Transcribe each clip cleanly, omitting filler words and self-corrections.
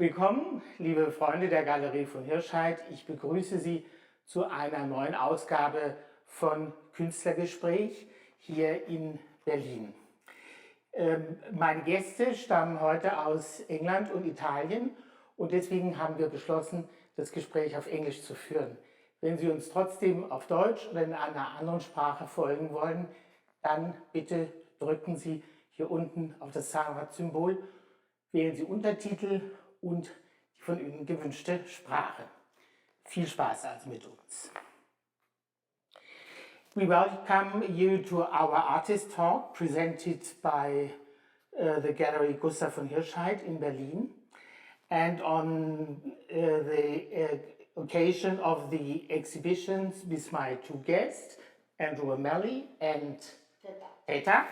Willkommen, liebe Freunde der Galerie von Hirschheydt. Ich begrüße Sie zu einer neuen Ausgabe von Künstlergespräch hier in Berlin. Meine Gäste stammen heute aus England und Italien und deswegen haben wir beschlossen, das Gespräch auf Englisch zu führen. Wenn Sie uns trotzdem auf Deutsch oder in einer anderen Sprache folgen wollen, dann bitte drücken Sie hier unten auf das Zahnradsymbol, wählen Sie Untertitel und die von Ihnen gewünschte Sprache. Viel Spaß also mit uns. We welcome you to our artist talk presented by the Galerie Gustav von Hirschheydt in Berlin. And on the occasion of the exhibitions with my two guests, Andrew O'Malley and Teta,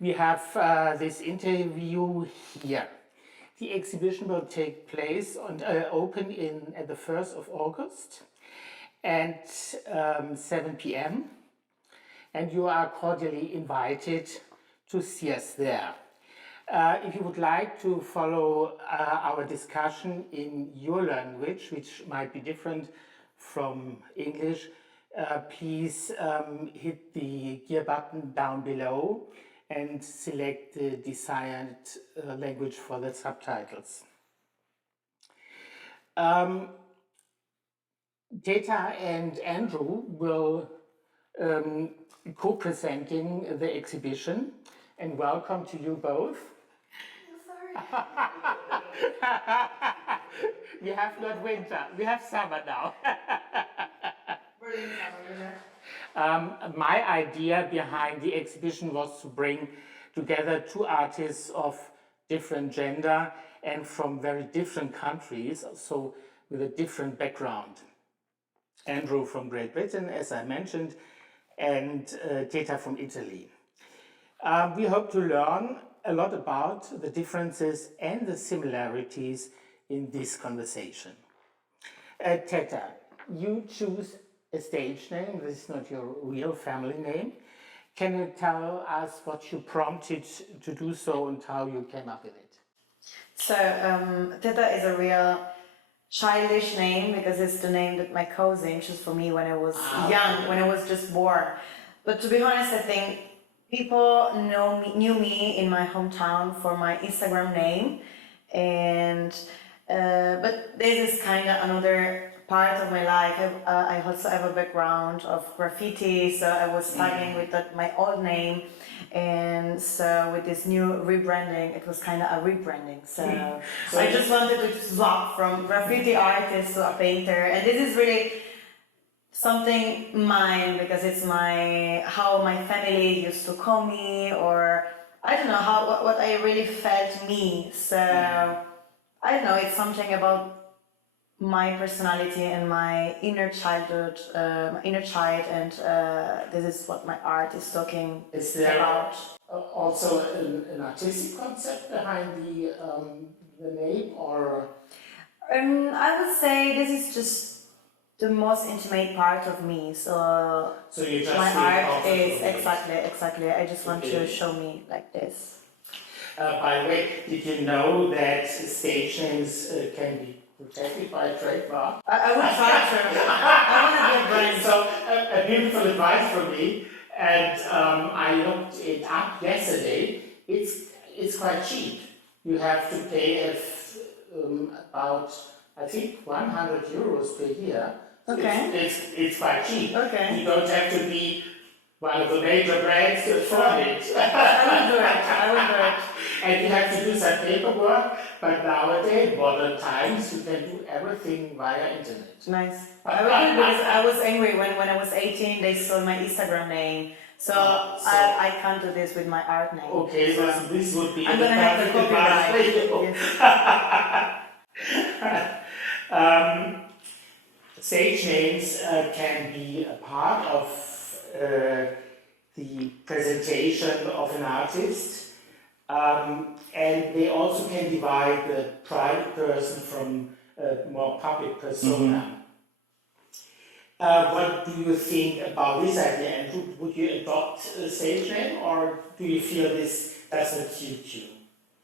we have this interview here. The exhibition will take place open at the 1st of August at 7 p.m. and you are cordially invited to see us there. If you would like to follow our discussion in your language, which might be different from English, please hit the gear button down below and select the desired language for the subtitles. Teta and Andrew will co-presenting the exhibition, and welcome to you both. Sorry. We have not winter, we have summer now. We're in summer, yeah. My idea behind the exhibition was to bring together two artists of different gender and from very different countries, so with a different background. Andrew from Great Britain, as I mentioned, and Teta from Italy. We hope to learn a lot about the differences and the similarities in this conversation. Teta, you choose a stage name. This is not your real family name. Can you tell us what you prompted to do so and how you came up with it? So, Teta is a real childish name because it's the name that my cousin chose for me when I was young, when I was just born. But to be honest, I think people knew me in my hometown for my Instagram name, and but this is kind of another part of my life. I also have a background of graffiti, so I was tagging with my old name, and so with this new rebranding, it was kind of a rebranding. So I just wanted to swap from graffiti artist to a painter, and this is really something mine because it's how my family used to call me, or I don't know what I really felt me. So I don't know, it's something about my personality and my inner childhood, inner child, and this is what my art is talking Is there about. Also an artistic concept behind the name, or? I would say this is just the most intimate part of me. So You just my feel art is comfortable. exactly. I just want to show me like this. By the way, did you know that stage names can be protected by a trademark? I would try to. I want to be a brand. So a beautiful advice from me, and I looked it up yesterday. It's quite cheap. You have to pay about, I think, 100 euros per year. Okay. It's quite cheap. Okay. You don't have to be one of the major brands to afford it. I will do it. And you have to do some paperwork, but nowadays, modern times, you can do everything via internet. Nice. I was angry when I was 18, they stole my Instagram name. So I can't do this with my art name. Okay, so this would be I'm gonna have the copyright. Yes. Stage names can be a part of the presentation of an artist. And they also can divide the private person from a more public persona. What do you think about this idea? And would you adopt a stage name, or do you feel this doesn't suit you?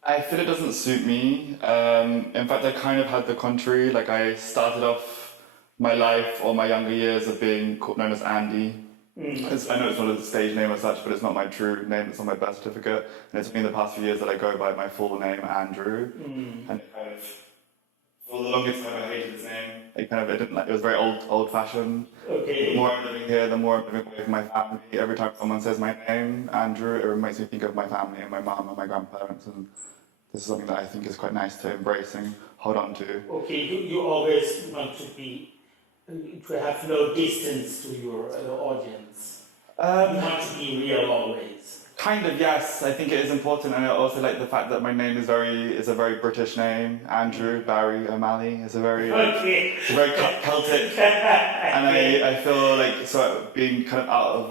I feel it doesn't suit me. In fact, I kind of had the contrary. Like I started off my life or my younger years of being known as Andy. I know it's not a stage name as such, but it's not my true name. It's on my birth certificate. And it's been the past few years that I go by my full name, Andrew. And it kind of, for the longest time, I hated his name. It was very old-fashioned. Okay. The more I'm living here, the more I'm living away from my family. Every time someone says my name, Andrew, it makes me think of my family and my mum and my grandparents. And this is something that I think is quite nice to embrace and hold on to. Okay, you always want to have no distance to your audience. You want to be real always. Kind of, yes. I think it is important, and I also like the fact that my name is a very British name. Andrew Barry O'Malley is a very it's a very Celtic, and I feel like being kind of out of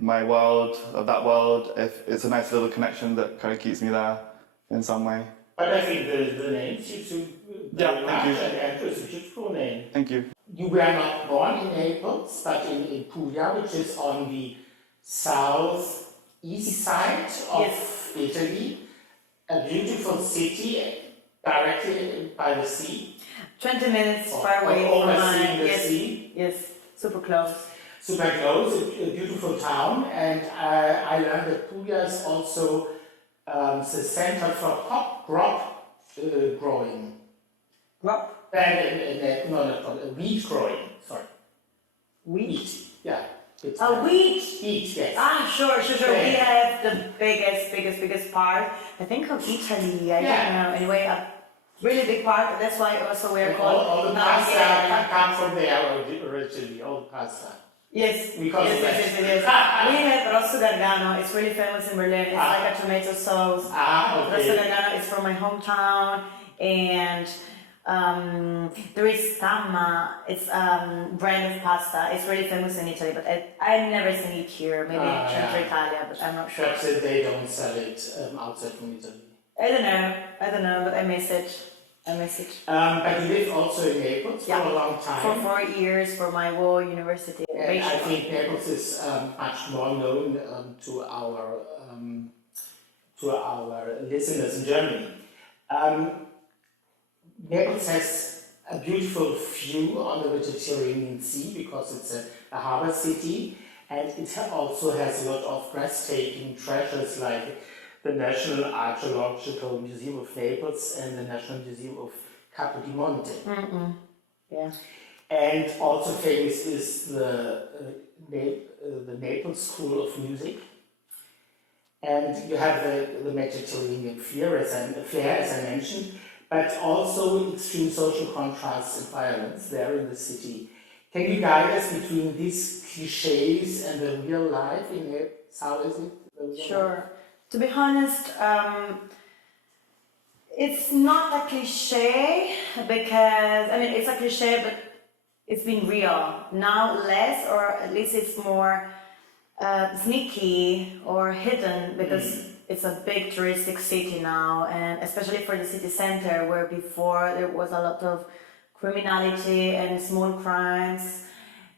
my world, of that world, it's a nice little connection that kind of keeps me there in some way. But I think the name suits you very much, and Andrew is a beautiful name. Thank you. You were not born in Naples, but in Puglia, which is on the southeast side of Italy, a beautiful city directly by the sea. 20 minutes far away from overseeing the sea. Yes, super close. Super close, a beautiful town, and I learned that Puglia is also the center for crop growing. Crop? Wheat growing, sorry. Wheat? Yeah. Wheat? Wheat, yes. Sure. Yeah. We have the biggest part, I think, of Italy. I don't know. Anyway, a really big part. That's why also we're called. All the pasta come from there originally, all the pasta. Yes. Because yes. We have rosso gargano. It's really famous in Berlin. It's like a tomato sauce. Okay. Rosso gargano is from my hometown, and there is Stamma. It's brand of pasta. It's really famous in Italy, but I've never seen it here. Maybe in Centro Italia, but I'm not sure. Perhaps they don't sell it outside from Italy. I don't know, but I miss it. But you lived also in Naples for a long time. For 4 years, for my whole university. And I think Naples is much more known to our listeners in Germany. Naples has a beautiful view on the Mediterranean Sea because it's a harbor city, and it also has a lot of breathtaking treasures like the National Archaeological Museum of Naples and the National Museum of Capo di Monte. Yeah. And also famous is the Naples School of Music. And you have the Mediterranean flair, as I mentioned, but also extreme social contrasts and violence there in the city. Can you guide us between these cliches and the real life in Naples? How is it? Sure. To be honest, it's not a cliche because, it's a cliche, but it's been real. Now less, or at least it's more sneaky or hidden because it's a big touristic city now, and especially for the city center, where before there was a lot of criminality and small crimes,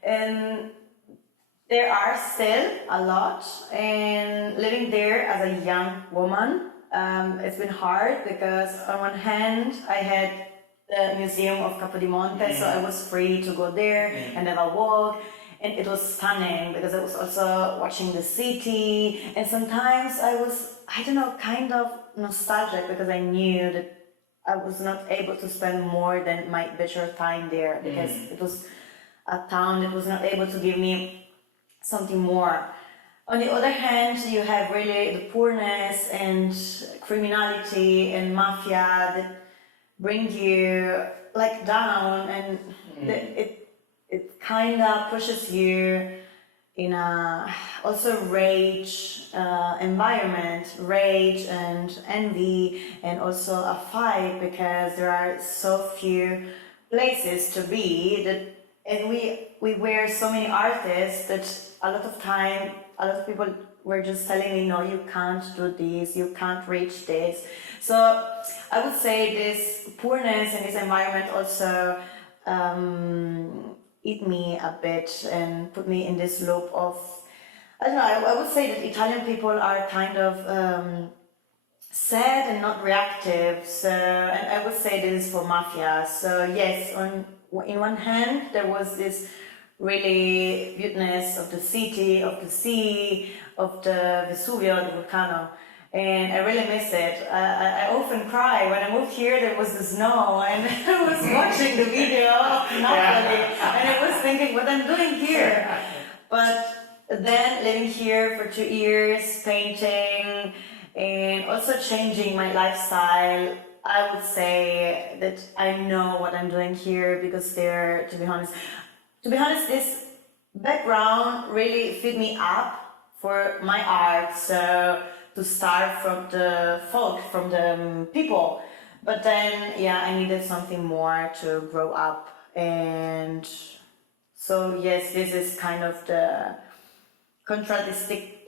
and there are still a lot. And living there as a young woman, it's been hard because on one hand I had the Museum of Capo di Monte, so I was free to go there and have a walk. And it was stunning because I was also watching the city, and sometimes I was, kind of nostalgic because I knew that I was not able to spend more than my bachelor time there because it was a town that was not able to give me something more. On the other hand, you have really the poorness and criminality and mafia that bring you like down, and it kind of pushes you in a also rage environment, rage and envy, and also a fight because there are so few places to be that, and we were so many artists that a lot of people were just telling me, no, you can't do this, you can't reach this. So I would say this poorness and this environment also eat me a bit and put me in this loop of, I would say that Italian people are kind of sad and not reactive. So, and I would say this is for mafia. So yes, in one hand there was this really beautiness of the city, of the sea, of the Vesuvio, the volcano, and I really miss it. I often cry. When I moved here, there was the snow, and I was watching the video of Napoli, and I was thinking, what I'm doing here. But then living here for 2 years, painting, and also changing my lifestyle, I would say that I know what I'm doing here because they're, to be honest, this background really fit me up for my art. So to start from the folk, from the people, but then yeah, I needed something more to grow up, and so yes, this is kind of the contradistinct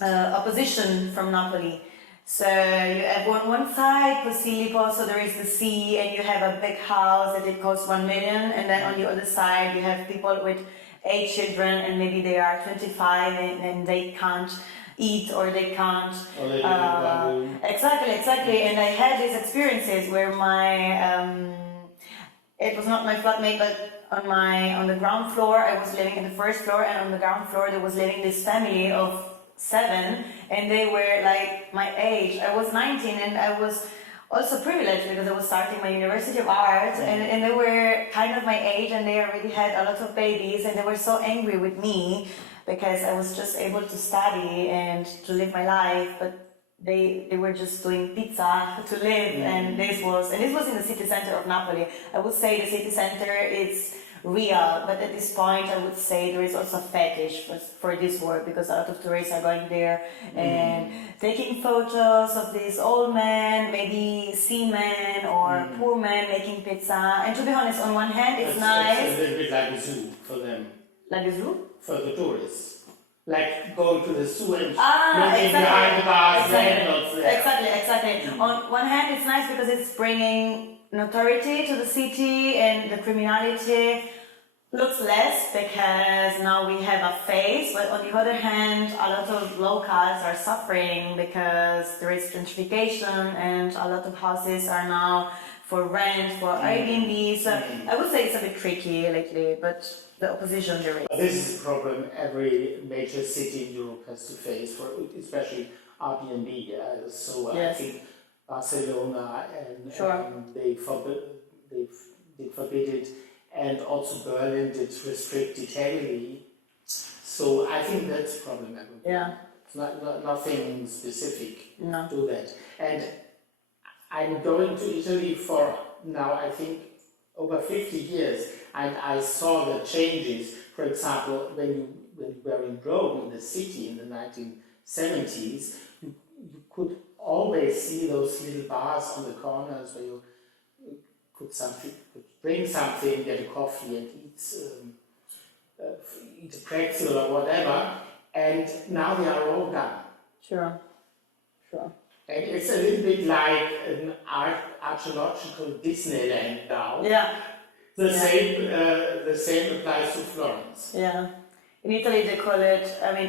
opposition from Napoli. So you have on one side Posillipo, so there is the sea, and you have a big house that it costs 1 million, and then on the other side you have people with 8 children, and maybe they are 25 and they can't eat or they can't. Or they live in one room. Exactly. And I had these experiences where my it was not my flatmate, but on the ground floor I was living in the first floor, and on the ground floor there was living this family of 7, and they were like my age. I was 19, and I was also privileged because I was starting my University of Art, and they were kind of my age, and they already had a lot of babies, and they were so angry with me because I was just able to study and to live my life, but they were just doing pizza to live, and this was in the city center of Napoli. I would say the city center is real, but at this point I would say there is also a fetish for this work, because a lot of tourists are going there and taking photos of these old men, maybe seamen or poor men making pizza. And to be honest, on one hand it's nice. It's a little bit like a zoo for them. Like a zoo? For the tourists. Like going to the zoo and Exactly. behind the bars, landlords there. Exactly. On one hand it's nice because it's bringing notoriety to the city, and the criminality looks less because now we have a face, but on the other hand a lot of locals are suffering because there is gentrification and a lot of houses are now for rent, for Airbnb. So I would say it's a bit tricky lately, but the opposition there is. This is a problem every major city in Europe has to face, for especially Airbnb. So I Yes. think Barcelona and Sure. they forbid it, and also Berlin did restrict it heavily. So I think that's a problem. Yeah. It's nothing specific No. to that. And I'm going to Italy for now, I think, over 50 years, and I saw the changes. For example, when you were in Rome, in the city, in the 1970s, you could always see those little bars on the corners where you could bring something, get a coffee and eat a pretzel or whatever, and now they are all gone. Sure. And it's a little bit like an archaeological Disneyland now. Yeah. The same applies to Florence. Yeah. In Italy they call it,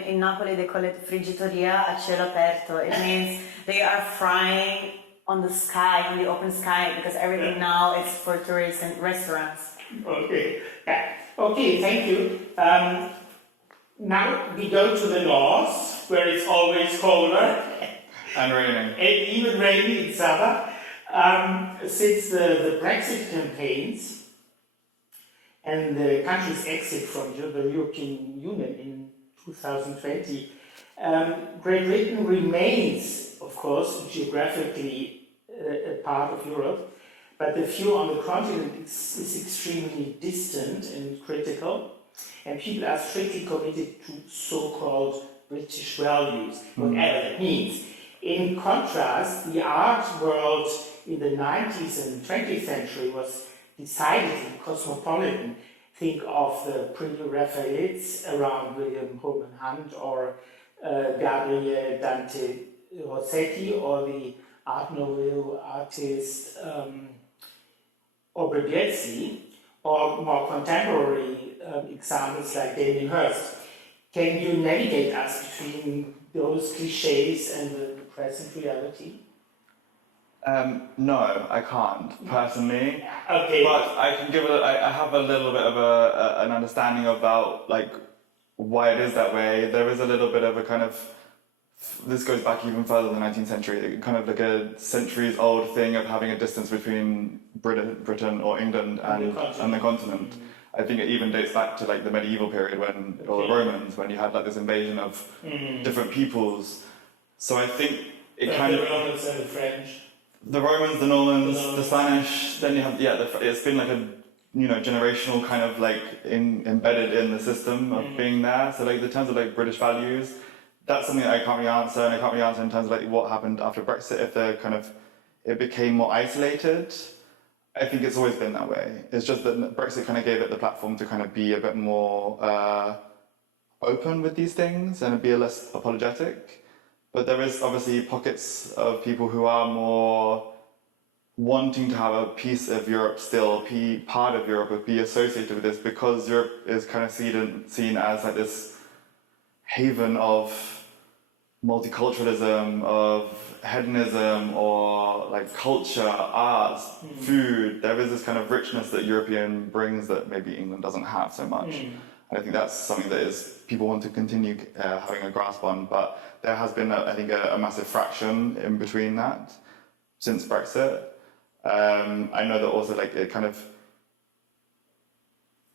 in Napoli they call it friggitoria a cielo aperto. It means they are frying on the sky, on the open sky, because everything now is for tourists and restaurants. Okay. Yeah. Okay, thank you. Now we go to the north, where it's always colder. And raining. And even rainy in summer. Since the Brexit campaigns and the country's exit from the European Union in 2020, Great Britain remains, of course, geographically a part of Europe, but the view on the continent is extremely distant and critical, and people are strictly committed to so-called British values, whatever that means. In contrast, the art world in the 90s and 20th century was decidedly cosmopolitan. Think of the pre-Raphaelites around William Holman Hunt, or Gabriele Dante Rossetti, or the Art Nouveau artist Aubrey Bierzi, or more contemporary examples like Damien Hirst. Can you navigate us between those cliches and the present reality? No, I can't personally. Okay. But I can I have a little bit of an understanding about like why it is that way. There is a little bit of a kind of, this goes back even further than the 19th century, kind of like a centuries old thing of having a distance between Britain or England and the continent. I think it even dates back to like the medieval period when, or the Romans, when you had like this invasion of different peoples. So I think it kind of... The Romans and the French. The Romans, the Normans, the Spanish, then you have, it's been like a, generational kind of like embedded in the system of being there. So like the terms of like British values, that's something that I can't really answer, and I can't really answer in terms of like what happened after Brexit, if it became more isolated. I think it's always been that way. It's just that Brexit kind of gave it the platform to kind of be a bit more open with these things and be less apologetic. But there is obviously pockets of people who are more wanting to have a piece of Europe still, part of Europe, or be associated with this, because Europe is kind of seen as like this haven of multiculturalism, of hedonism, or like culture, arts, food. There is this kind of richness that European brings that maybe England doesn't have so much. And I think that's something that people want to continue having a grasp on, but there has been, I think, a massive fraction in between that since Brexit. I know that also, like, it kind of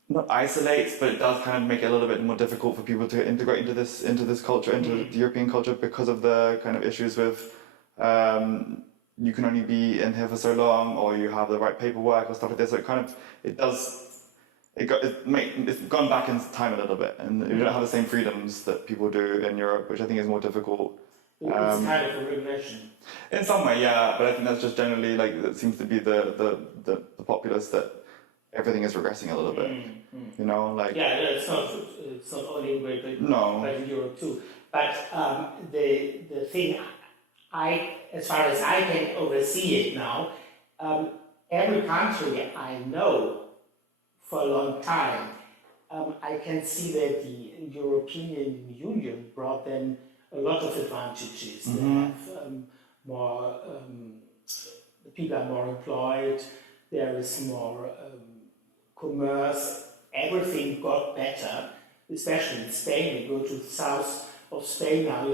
not isolates, but it does kind of make it a little bit more difficult for people to integrate into this culture, into the European culture, because of the kind of issues with you can only be in here for so long, or you have the right paperwork or stuff like this. So it's gone back in time a little bit, and you don't have the same freedoms that people do in Europe, which I think is more difficult. It's kind of a regression. In some way, yeah, but I think that's just generally, like, that seems to be the populace, that everything is regressing a little bit. Like... Yeah, it's not only in Great Britain, but in Europe too. But the thing, as far as I can oversee it now, every country I know for a long time, I can see that the European Union brought them a lot of advantages. They have more, the people are more employed, there is more commerce, everything got better, especially in Spain. You go to the south of Spain now,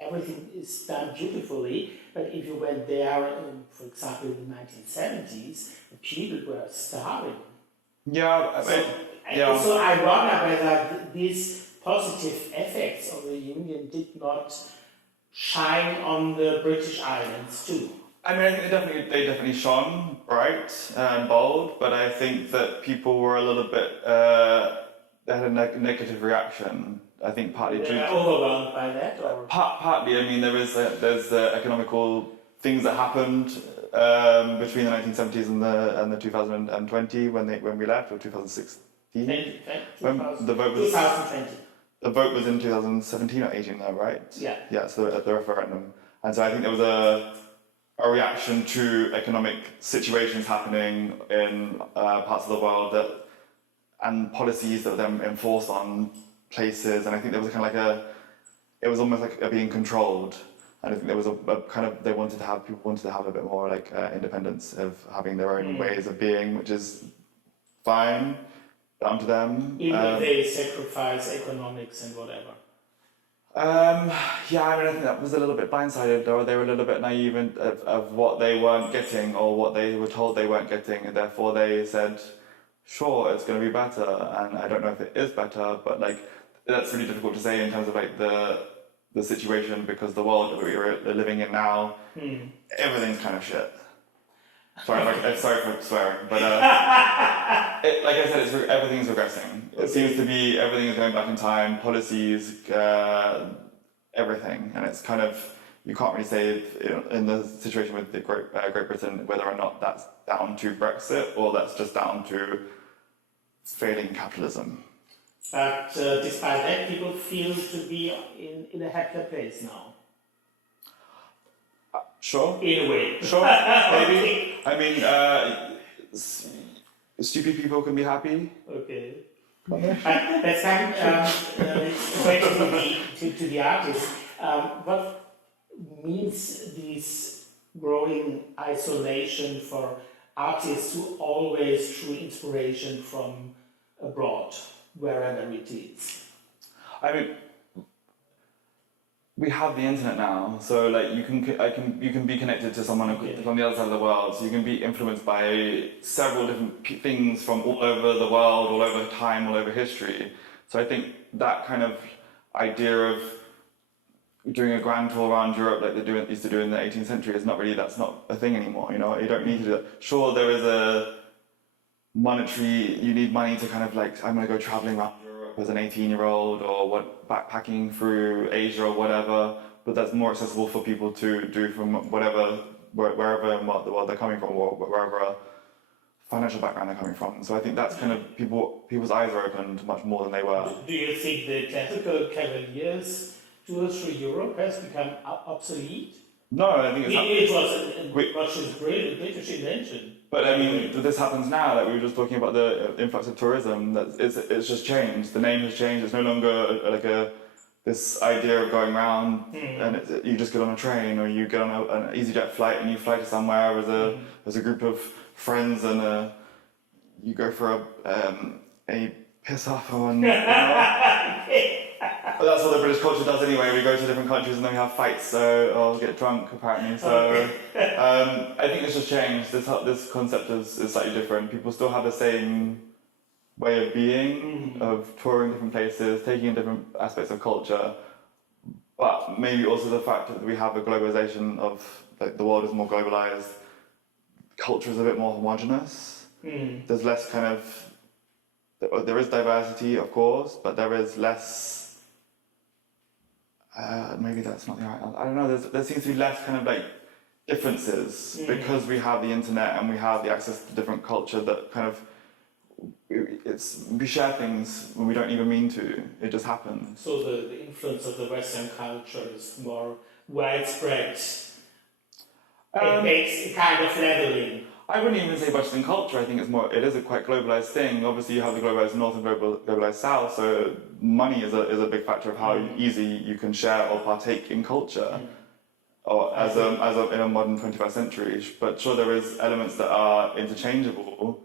everything is done beautifully, but if you went there, for example, in the 1970s, the people were starving. Yeah, So I wonder whether these positive effects of the Union did not shine on the British Islands too. I mean, I think they definitely shone bright and bold, but I think that people were a little bit, they had a negative reaction. I think partly due to... overwhelmed by that? Or? Partly, I mean, there's the economical things that happened between the 1970s and the 2020 when we left, or 2016. When the vote was 2020. The vote was in 2017 or 18, though, right? Yeah. Yeah, so at the referendum, and so I think there was a reaction to economic situations happening in parts of the world and policies that were then enforced on places, and I think there was kind of it was almost like being controlled. And I think there was a kind of, people wanted to have a bit more like independence of having their own ways of being, which is fine, down to them. Even if they sacrifice economics and whatever. Yeah, I mean, I think that was a little bit blindsided, or they were a little bit naive of what they weren't getting, or what they were told they weren't getting, and therefore they said, sure, it's going to be better, and I don't know if it is better, but like, that's really difficult to say in terms of like the situation, because the world that we're living in now, everything's kind of shit. Sorry for swearing, but like I said, everything's regressing. It seems to be everything is going back in time, policies, everything, and it's kind of, you can't really say in the situation with the Great Britain whether or not that's down to Brexit or that's just down to failing capitalism. But despite that, people feel to be in a happier place now. Sure. In a way. Sure, maybe. I mean, stupid people can be happy. Okay. Let's come to the artist. What means this growing isolation for artists who always drew inspiration from abroad, wherever it is? I mean, we have the internet now, so like you can be connected to someone from the other side of the world. So you can be influenced by several different things from all over the world, all over time, all over history. So I think that kind of idea of doing a grand tour around Europe like they used to do in the 18th century is not really, that's not a thing anymore. You know, you don't need to do that. Sure, there is a monetary, you need money to kind of like, I'm going to go traveling around Europe as an 18-year-old or backpacking through Asia or whatever, but that's more accessible for people to do from wherever in the world they're coming from, or wherever financial background they're coming from. So I think that's kind of people's eyes are opened much more than they were. Do you think the classical cavaliers tour through Europe has become obsolete? No, I think it was a British invention. But I mean, this happens now. Like we were just talking about the influx of tourism. It's just changed. The name has changed. It's no longer like this idea of going around and you just get on a train or you get on an EasyJet flight and you fly to somewhere as a group of friends and you go for a piss off on. But that's what the British culture does anyway. We go to different countries and then we have fights, or get drunk apparently. So I think it's just changed. This concept is slightly different. People still have the same way of being, of touring different places, taking in different aspects of culture. But maybe also the fact that we have a globalization of, like, the world is more globalized, culture is a bit more homogenous. There's less kind of, there is diversity, of course, but there is less. Maybe that's not the right answer. I don't know, there seems to be less kind of like differences because we have the internet and we have the access to different culture that kind of, we share things when we don't even mean to, it just happens. So the influence of the Western culture is more widespread. It makes a kind of leveling. I wouldn't even say Western culture. I think it is a quite globalized thing. Obviously, you have the globalized North and globalized South, so money is a big factor of how easy you can share or partake in culture, or in a modern 21st century. But sure, there is elements that are interchangeable.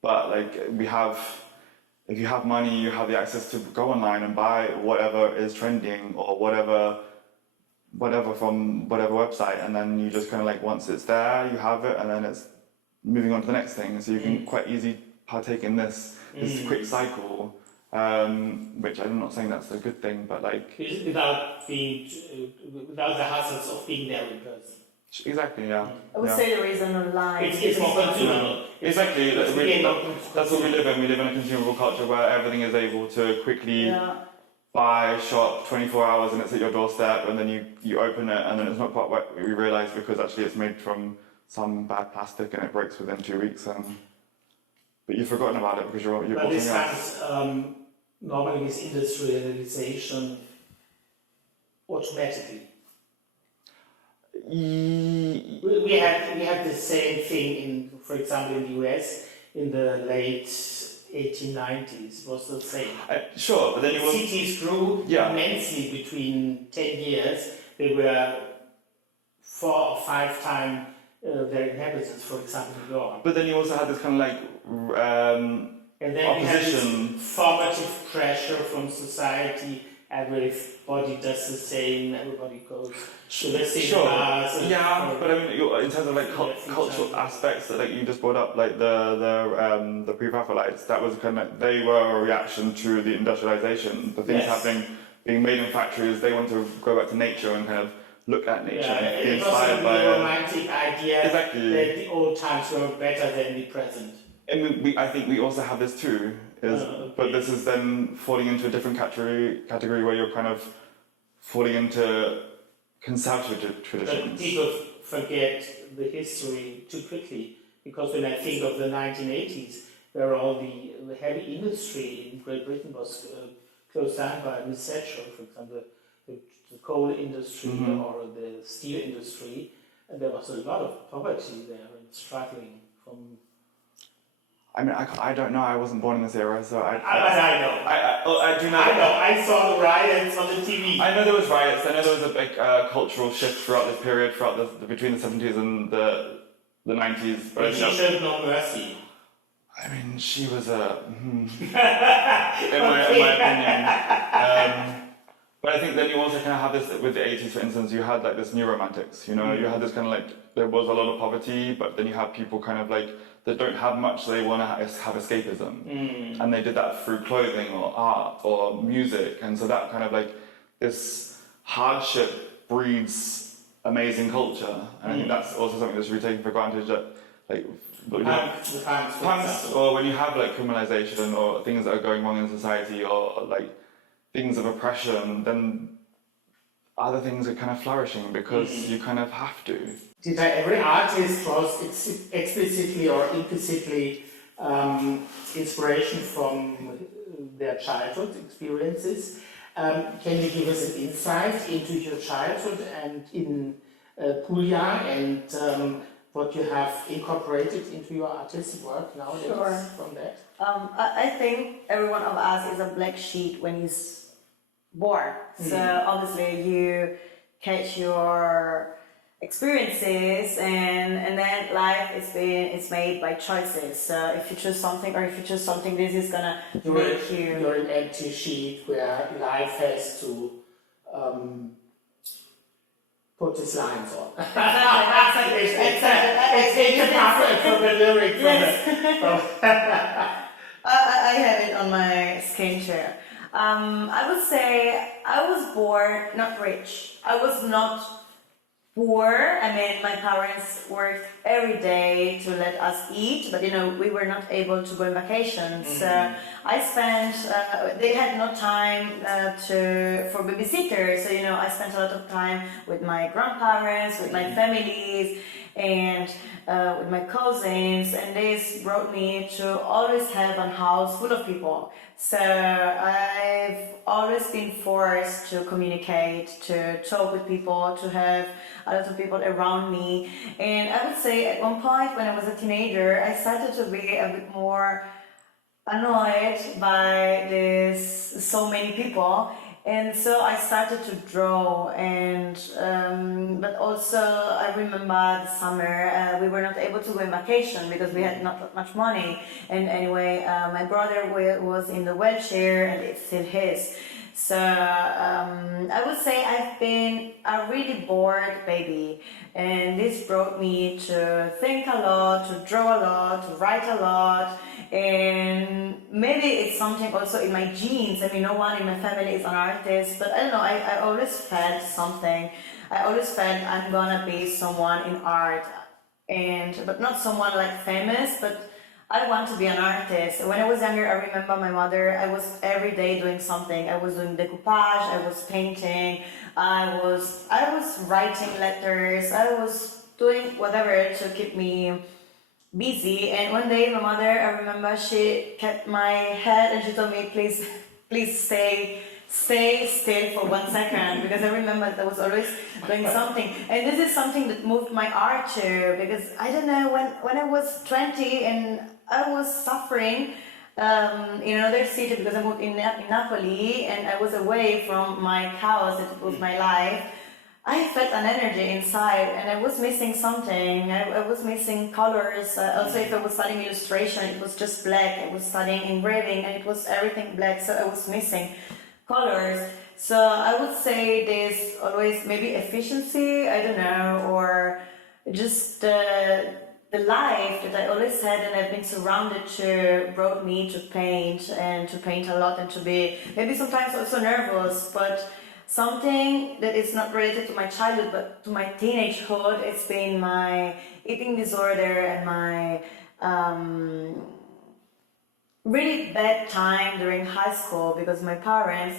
But like if you have money, you have the access to go online and buy whatever is trending or whatever from whatever website, and then you just kind of like, once it's there, you have it, and then it's moving on to the next thing, so you can quite easily partake in this quick cycle, which I'm not saying that's a good thing, but like without the hassles of being there in person. Exactly, yeah. I would say there is an online. It's more consumable. Exactly, that's what we live in. We live in a consumable culture where everything is able to quickly buy, shop, 24 hours, and it's at your doorstep, and then you open it, and then it's not quite what we realise because actually it's made from some bad plastic and it breaks within 2 weeks, but you've forgotten about it because you're but this happens normally with industrialization automatically. We had the same thing for example, in the US in the late 1890s. It was the same. Sure, but then cities grew immensely between 10 years. They were 4 or 5 times their inhabitants, for example, New York. But then you also had this kind of like and then opposition. We had this formative pressure from society. Everybody does the same. Everybody goes to the same class. Yeah, but I mean, in terms of like cultural aspects that like you just brought up, like the pre-Raphaelites, that was kind of, they were a reaction to the industrialization, the things being made in factories. They want to go back to nature and kind of look at nature and be inspired by the romantic idea that the old times were better than the present. And I think we also have this too, but this is then falling into a different category where you're kind of falling into conservative traditions. But people forget the history too quickly, because when I think of the 1980s, where all the heavy industry in Great Britain was closed down by Miss Thatcher, for example, the coal industry or the steel industry, and there was a lot of poverty there and struggling from. I mean, I don't know. I wasn't born in this era, so But I know. I do know. I know. I saw the riots on the TV. I know there was riots. I know there was a big cultural shift throughout this period, between the 70s and the 90s. But she showed no mercy. I mean, she was in my opinion. But I think then you also kind of have this with the 80s, for instance. You had like this new romantics. You know, you had this kind of like there was a lot of poverty, but then you have people kind of like that don't have much. They want to have escapism, and they did that through clothing or art or music, and so that kind of like this hardship breeds amazing culture, and I think that's also something that's really taken for granted. That like. Punks, or when you have like criminalization or things that are going wrong in society or like things of oppression, then other things are kind of flourishing because you kind of have to. Every artist draws explicitly or implicitly inspiration from their childhood experiences. Can you give us an insight into your childhood and in Puglia and what you have incorporated into your artistic work now from that? I think every one of us is a black sheet when he's born. So obviously you catch your experiences and then life is made by choices. So if you choose something this is gonna make you... You're an empty sheet where life has to put his lines on. Exactly. It's taken from the lyric I have it on my skin chair. I would say I was born not rich. I was not poor. I mean, my parents worked every day to let us eat, but we were not able to go on vacations. I spent. They had no time for babysitters, so I spent a lot of time with my grandparents, with my families, and with my cousins, and this brought me to always have a house full of people. So I've always been forced to communicate, to talk with people, to have a lot of people around me. And I would say at one point when I was a teenager, I started to be a bit more annoyed by so many people. And so I started to draw, and but also I remember the summer we were not able to go on vacation because we had not that much money. And anyway, my brother was in the wheelchair, and it still is. So I would say I've been a really bored baby, and this brought me to think a lot, to draw a lot, to write a lot. And maybe it's something also in my genes. I mean, no one in my family is an artist, but I don't know, I always felt something. I always felt I'm gonna be someone in art, but not someone like famous, but I want to be an artist. When I was younger, I remember my mother, I was every day doing something. I was doing decoupage, I was painting, I was writing letters, I was doing whatever to keep me busy. And one day my mother, I remember, she kept my head and she told me, please stay still for 1 second, because I remember that I was always doing something. And this is something that moved my art too, because I don't know, when I was 20 and I was suffering in another city because I moved in Napoli and I was away from my house, that was my life. I felt an energy inside, and I was missing something. I was missing colors. Also, if I was studying illustration, it was just black. I was studying engraving, and it was everything black, so I was missing colors. So I would say there's always maybe efficiency, I don't know, or just the life that I always had and I've been surrounded to brought me to paint, and to paint a lot, and to be maybe sometimes also nervous, but something that is not related to my childhood but to my teenagehood. It's been my eating disorder and my really bad time during high school, because my parents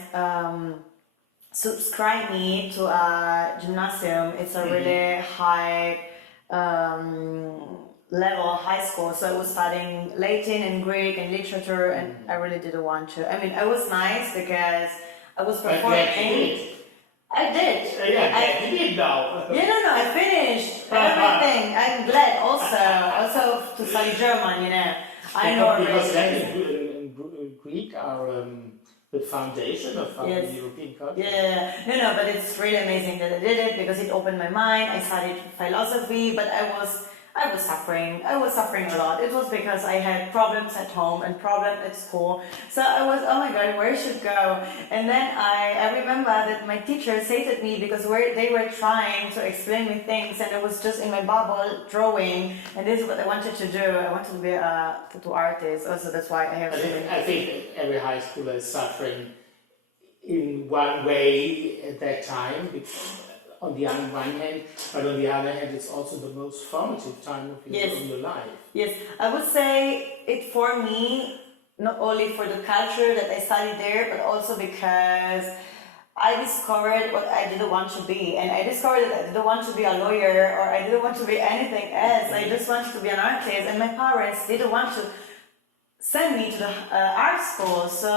subscribed me to a gymnasium. It's a really high level high school, so I was studying Latin and Greek and literature, and I really didn't want to. I mean, I was nice because I was performing. I did. You did now. No, I finished everything. I'm glad also to study German, I know because then already. in Greek are the foundation of our Yes. European culture. Yeah, no, but it's really amazing that I did it because it opened my mind. I studied philosophy, but I was suffering. I was suffering a lot. It was because I had problems at home and problems at school. So I was, oh my God, where should go? And then I remember that my teacher hated me because they were trying to explain me things, and I was just in my bubble drawing. And this is what I wanted to do. I wanted to be a tattoo artist. Also, that's why I have. I think every high schooler is suffering in one way at that time, on the one hand, but on the other hand, it's also the most formative time of your life. Yes, I would say it for me, not only for the culture that I studied there, but also because I discovered what I didn't want to be. And I discovered that I didn't want to be a lawyer, or I didn't want to be anything else. I just wanted to be an artist, and my parents didn't want to send me to the art school. So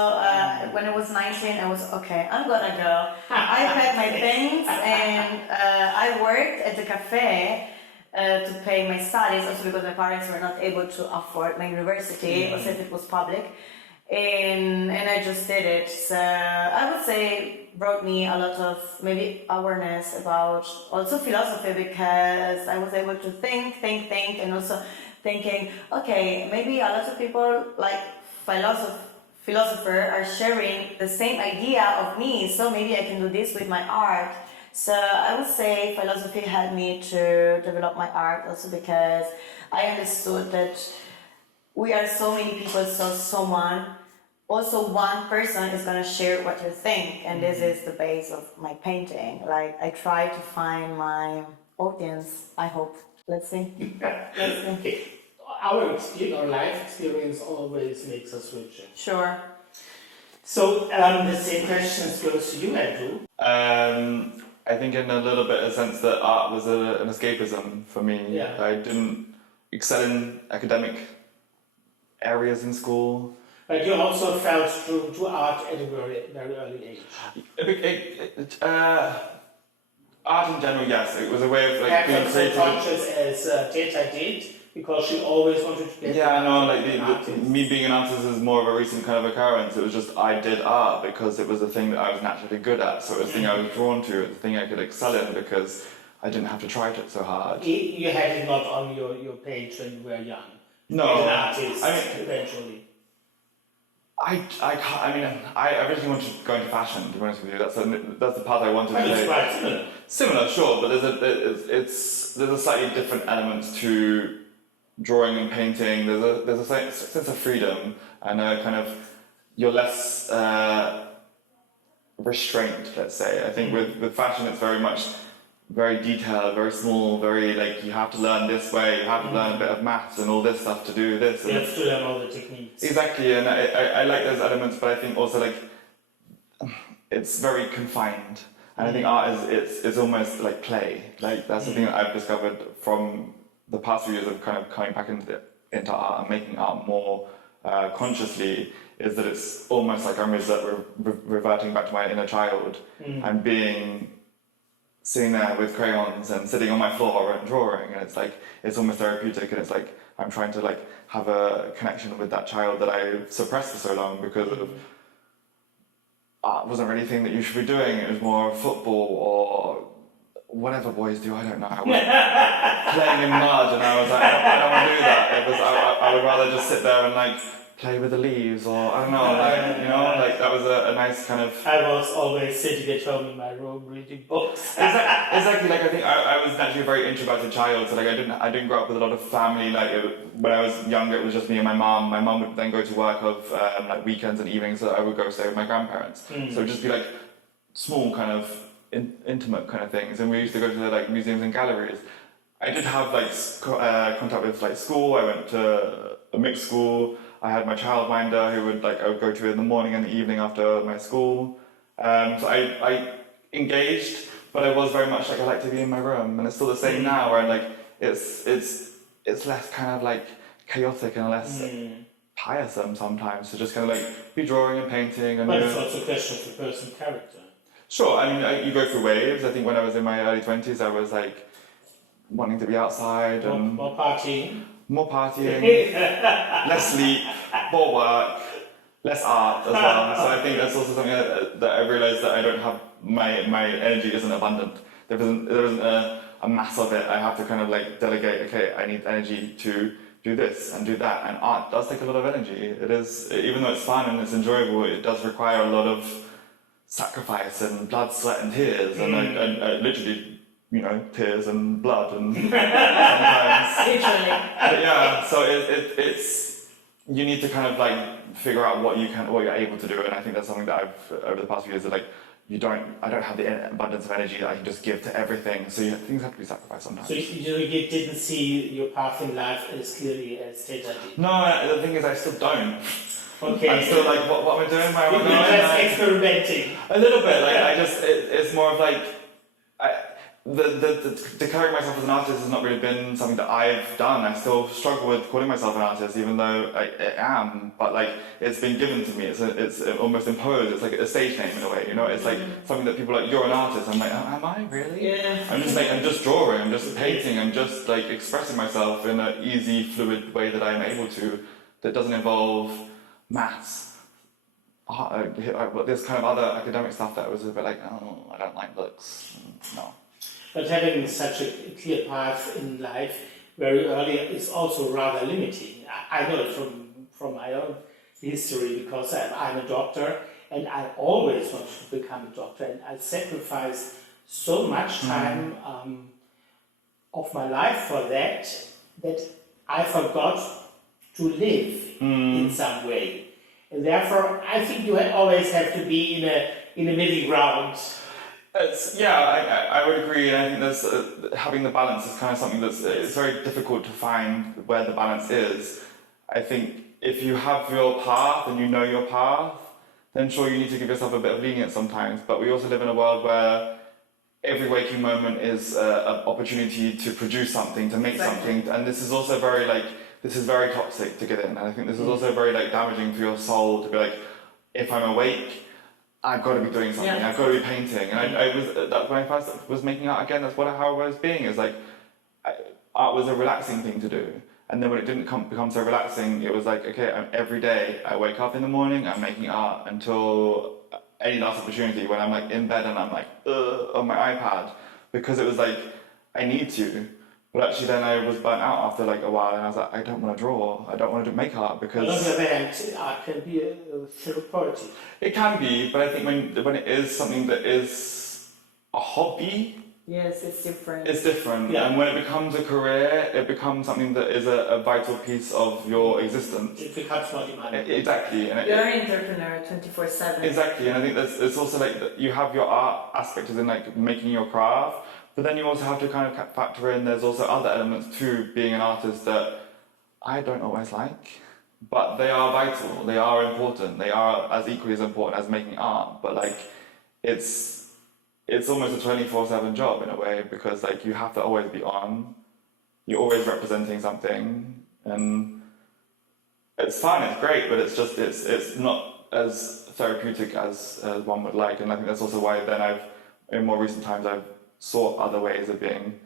when I was 19, I was okay, I'm gonna go. I packed my things and I worked at the cafe to pay my studies, also because my parents were not able to afford my university, also if it was public. And I just did it. So I would say brought me a lot of maybe awareness about also philosophy, because I was able to think, and also thinking, okay, maybe a lot of people like philosopher are sharing the same idea of me, so maybe I can do this with my art. So I would say philosophy helped me to develop my art, also because I understood that we are so many people, so one person is going to share what you think, and this is the base of my painting. Like, I try to find my audience, I hope. Let's see. Okay. Our life experience always makes us richer. Sure. So the same questions goes to you, Andrew. I think in a little bit a sense that art was an escapism for me. Yeah. I didn't excel in academic areas in school. But you also felt to art at a very, very early age. Art in general, yes. It was a way of Perhaps being not so creative. conscious as Teta did, because she always wanted to get Yeah, no, like an artist. me being an artist is more of a recent kind of occurrence. It was just I did art because it was a thing that I was naturally good at. So it was a thing I was drawn to. It was a thing I could excel in because I didn't have to try it so hard. You had it not on your page when you were young. No, As an artist, I mean, eventually. I can't. I mean, I originally wanted to go into fashion. To be honest with you, that's the path I wanted But to it's take. quite similar. Similar, sure, but there's a slightly different element to drawing and painting. There's a sense of freedom and a kind of you're less restrained. Let's say. I think with fashion, it's very much very detailed, very small, very like you have to learn this way. You have to learn a bit of maths and all this stuff to do this. You have to learn all the techniques. Exactly, and I like those elements, but I think also like it's very confined. And I think art is almost like play. Like that's the thing that I've discovered from the past few years of kind of coming back into art and making art more consciously, is that it's almost like I'm reverting back to my inner child and sitting there with crayons and sitting on my floor and drawing, and it's almost therapeutic, and it's like I'm trying to like have a connection with that child that I suppressed for so long because of art wasn't really a thing that you should be doing. It was more football or whatever boys do. I don't know. I was playing in mud, and I was like, I don't want to do that. I would rather just sit there and like play with the leaves, or I don't know, like you know, like that was a nice kind of. I was always sitting at home in my room reading books. Exactly. Like I think I was naturally a very introverted child, so like I didn't grow up with a lot of family. Like when I was younger, it was just me and my mum. My mum would then go to work of like weekends and evenings, so I would go stay with my grandparents. So it would just be like small kind of intimate kind of things, and we used to go to like museums and galleries. I did have like contact with like school. I went to a mixed school. I had my childminder who I would go to in the morning and the evening after my school. So I engaged, but I was very much like I like to be in my room, and it's still the same now. Where like it's less kind of like chaotic and less tiresome sometimes to just kind of like be drawing and painting. And But it's also a question of the person's character. Sure, I mean you go through waves. I think when I was in my early 20s, I was like wanting to be outside and more partying. more partying, less sleep, more work, less art as well. So I think that's also something that I realised that I don't have, my energy isn't abundant. There isn't a mass of it. I have to kind of like delegate, okay, I need energy to do this and do that. And art does take a lot of energy. It is, even though it's fun and it's enjoyable, it does require a lot of sacrifice and blood, sweat and tears. And I literally, you know, tears and blood and sometimes. Literally. Yeah, so it's, you need to kind of like figure out what you're able to do. And I think that's something that I've, over the past few years, that like, I don't have the abundance of energy that I can just give to everything. So things have to be sacrificed sometimes. So you didn't see your path in life as clearly as Teta did? No, the thing is I still don't. Okay. I'm still like, what am I doing? Where am I You're going? just Like, experimenting. a little bit, like I just, it's more of like, the declaring myself as an artist has not really been something that I've done. I still struggle with calling myself an artist, even though I am. But like, it's been given to me. It's almost imposed. It's like a stage name in a way, you know. It's like something that people are like, you're an artist. I'm like, am I really? Yeah. I'm just drawing. I'm just painting. I'm just like expressing myself in an easy, fluid way that I'm able to. That doesn't involve maths. There's kind of other academic stuff that was a bit like, oh, I don't like books. No. But having such a clear path in life very early is also rather limiting. I know it from my own history, because I'm a doctor and I always wanted to become a doctor, and I sacrificed so much time of my life for that I forgot to live in some way. And therefore, I think you always have to be in a middle ground. I would agree, and I think there's having the balance is kind of something it's very difficult to find where the balance is. I think if you have your path and you know your path, then sure, you need to give yourself a bit of lenience sometimes. But we also live in a world where every waking moment is an opportunity to produce something, to make something, and this is also very very toxic to get in. And I think this is also very like damaging for your soul to be like, if I'm awake, I've got to be doing something. I've got to be painting. And I was when I first was making art again. That's how I was being. Is like art was a relaxing thing to do. And then when it didn't become so relaxing, it was like, okay, every day I wake up in the morning, I'm making art until any last opportunity when I'm like in bed and I'm like on my iPad, because it was like I need to. But actually then I was burnt out after like a while, and I was like, I don't want to draw, I don't want to make art, because... On the other hand, art can be a therapeutic. It can be, but I think when it is something that is a hobby... Yes, it's different. It's different, yeah. And when it becomes a career, it becomes something that is a vital piece of your existence. It becomes more demanding. Exactly. And you're an entrepreneur 24/7. Exactly, and I think it's also like you have your art aspect as in like making your craft, but then you also have to kind of factor in there's also other elements to being an artist that I don't always like, but they are vital, they are important, they are as equally as important as making art, but like it's almost a 24/7 job in a way, because like you have to always be on, you're always representing something, and it's fun, it's great, but it's not as therapeutic as one would like. And I think that's also why then in more recent times I've sought other ways of being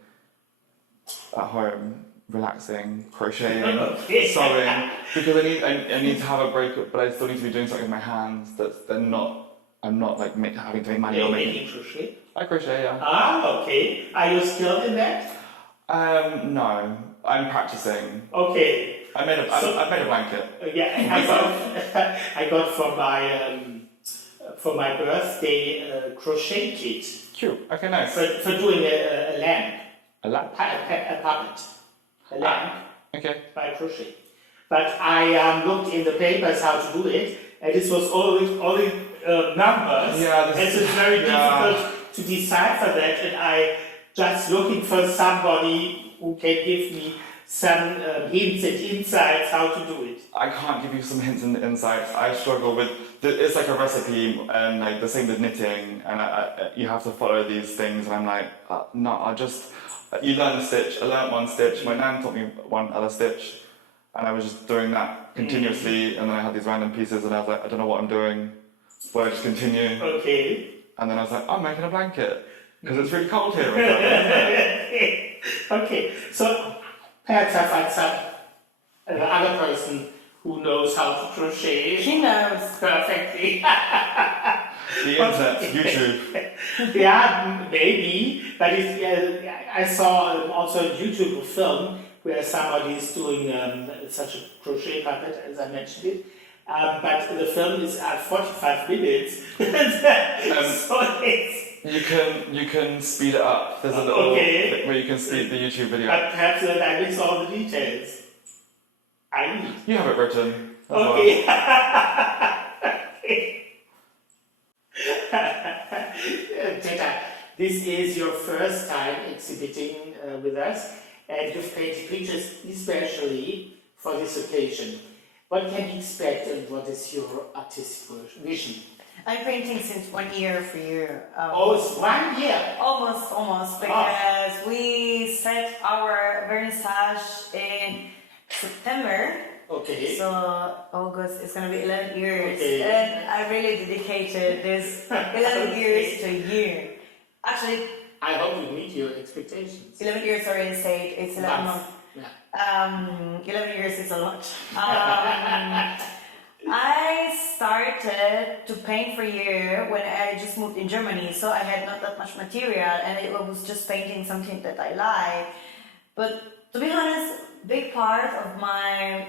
at home, relaxing, crocheting, sewing, because I need to have a break, but I still need to be doing something with my hands I'm not like having to make manual making crochet? I crochet, yeah. Ah, okay. Are you skilled in that? No, I'm practicing. Okay. I've made a blanket. Yeah, I got for my birthday a crochet kit. Cute. Okay, nice. For doing a lamp. A lamp? A puppet. A lamp. Okay. By crochet. But I looked in the papers how to do it, and this was only numbers. Yeah, and it's very difficult to decipher that, and I just looking for somebody who can give me some hints and insights how to do it. I can't give you some hints and insights. I struggle with it's like a recipe, and like the same with knitting, and you have to follow these things, and I'm like, no, you learn a stitch. I learned one stitch. My nan taught me one other stitch, and I was just doing that continuously, and then I had these random pieces, and I was like, I don't know what I'm doing, but I just continue. Okay. And then I was like, I'm making a blanket because it's really cold here. Okay. So perhaps I find some the other person who knows how to crochet He knows. perfectly. The internet, YouTube. Yeah, maybe, but I saw also a YouTube film where somebody is doing such a crochet puppet, as I mentioned it. But the film is at 45 minutes, so it's. You can speed it up. There's a little clip where you can speed the YouTube video. But perhaps that I miss all the details. I need. You have it written. As Okay. Teta, this is your first time exhibiting with us, and you've painted pictures especially for this occasion. What can you expect, and what is your artistic vision? I'm painting since 1 year for you. It's 1 year. Almost, because we set our vernissage in September. Okay. So August is going to be 11 years. Okay. And I really dedicated this 11 years to you. Actually, I hope you meet your expectations. 11 years, sorry, I said it's 11 months. Yeah. 11 years is a lot. I started to paint for you when I just moved in Germany, so I had not that much material and it was just painting something that I like. But to be honest, big part of my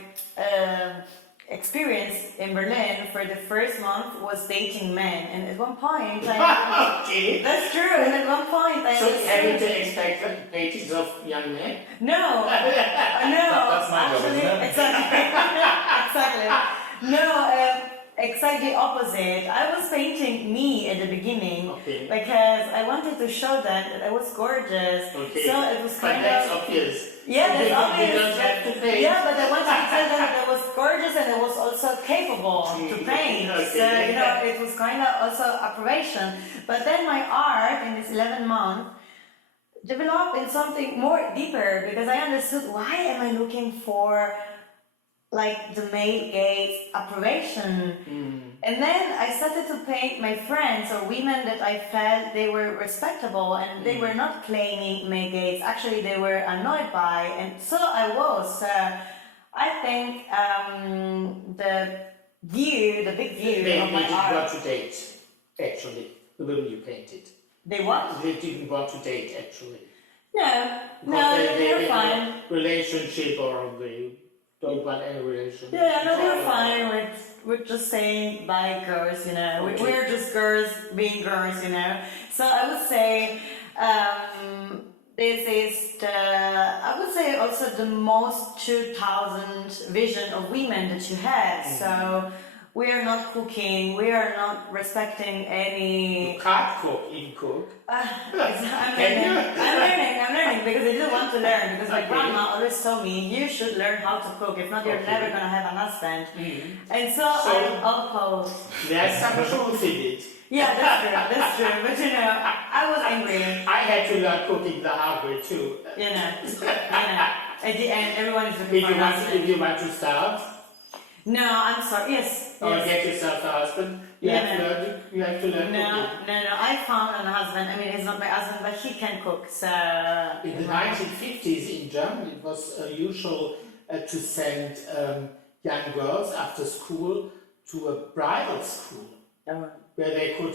experience in Berlin for the first month was dating men, and at one point Okay. that's true, and at one point I So was having to expect paintings of young men? no, That's my job, actually, isn't it? exactly. No, exactly opposite. I was painting me at the beginning Okay. because I wanted to show them that I was gorgeous. Okay. So it was But kind that's of obvious. yeah, that's You obvious. don't have to paint. Yeah, but I wanted to tell them that I was gorgeous and I was also capable to paint. Okay. So it was kind of also approbation. But then my art in this 11 months developed in something more deeper because I understood why am I looking for like the male gaze approbation. And then I started to paint my friends or women that I felt they were respectable and they were not claiming male gaze. Actually, they were annoyed by, and so I was. I think the big view They of my didn't art. want to date, actually, the women you painted. They what? They didn't want to date, actually. No, Because they were have fine. a relationship or they don't want any relationship. Yeah, no, they were fine with just saying bye, girls, Okay. We're just girls being girls, So I would say this is I would say also the most 2000 vision of women that you had. So we are not cooking, we are not respecting any. You can't cook, even cook. I'm Can you? learning because I didn't want to learn because my Okay. grandma always told me you should learn how to cook. If not, you're Okay. never gonna have a husband. And so So- I'm opposed. There's some truth in it. Yeah, that's true. But I was angry. I had to learn cooking the hard way too. At the end, everyone is looking If for you a want, husband. if you want to start No, I'm sorry. Yes. or yes. get yourself a husband, you Yeah, have to learn. You have to learn cooking. No. I found a husband. I mean, he's not my husband, but he can cook. So In the 1950s in Germany, it was usual to send young girls after school to a bridal school where they could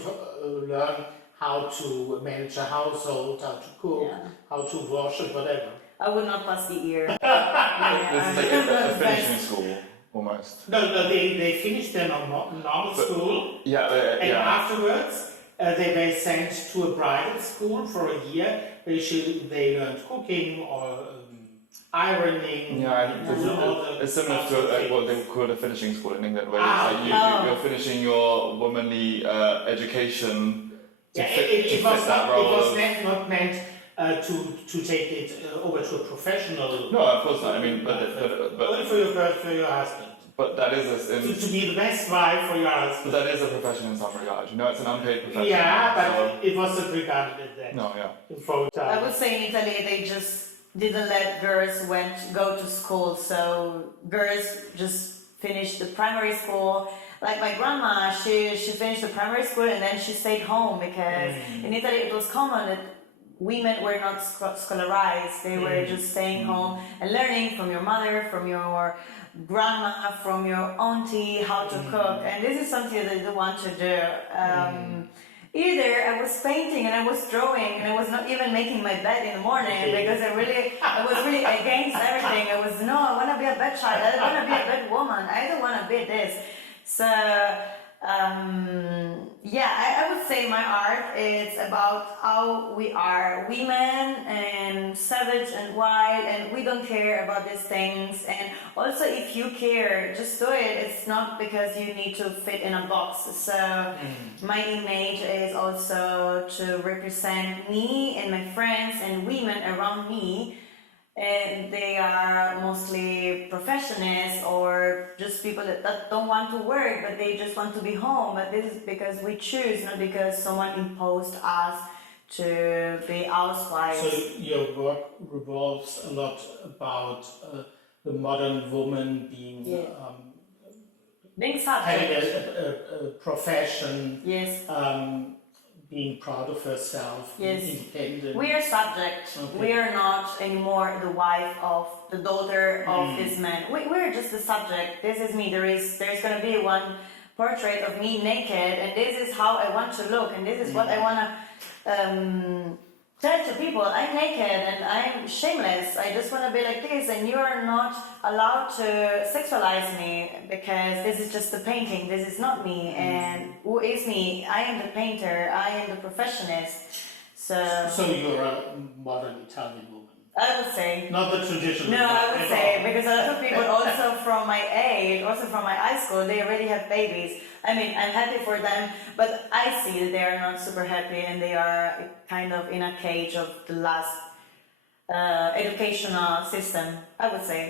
learn how to manage a household, how to cook, Yeah. how to wash and whatever. I would not pass the year. This is like a finishing school, almost. No, they finished their normal school, Yeah, and afterwards they were sent to a bridal school for a year. They learned cooking or ironing. It's similar to what they call a finishing school in England, where it's like you're finishing your womanly education to Yeah, fit it was that not, role. it was not meant to take it over to a professional. No, of course not. I mean, but only for your husband. but that is To be the best wife for your but husband. that is a profession in some regard. It's an unpaid profession. Yeah, but so, it wasn't regarded as that. no, yeah. For I would say in Italy they just didn't let girls go to school, so girls just finished the primary school. Like my grandma, she finished the primary school and then she stayed home because in Italy it was common that women were not scholarized. They were just staying home and learning from your mother, from your grandma, from your auntie how to cook. And this is something that I don't want to do. Either I was painting and I was drawing and I was not even making my bed in the morning because I was really against everything. I want to be a bed child. I want to be a bed woman. I don't want to be this. So I would say my art is about how we are women and savage and wild, and we don't care about these things. And also, if you care, just do it. It's not because you need to fit in a box. So my image is also to represent me and my friends and women around me. And they are mostly professionals or just people that don't want to work, but they just want to be home. But this is because we choose, not because someone imposed us to be housewives. So your work revolves a lot about the modern woman being being having subject. a profession, Yes. being proud of herself, being Yes. independent. We are subject. Okay. We are not anymore the wife of the daughter of this man. We're just the subject. This is me. There's going to be one portrait of me naked, and this is how I want to look, and this is what I want to tell to people. I'm naked and I'm shameless. I just want to be like this, and you are not allowed to sexualize me because this is just the painting. This is not me. And who is me? I am the painter. I am the professionist. So you're a modern Italian woman. I would say. Not the traditional. No, I would at say, all. because a lot of people also from my age, also from my high school, they already have babies. I mean, I'm happy for them, but I see that they are not super happy and they are kind of in a cage of the last educational system, I would say.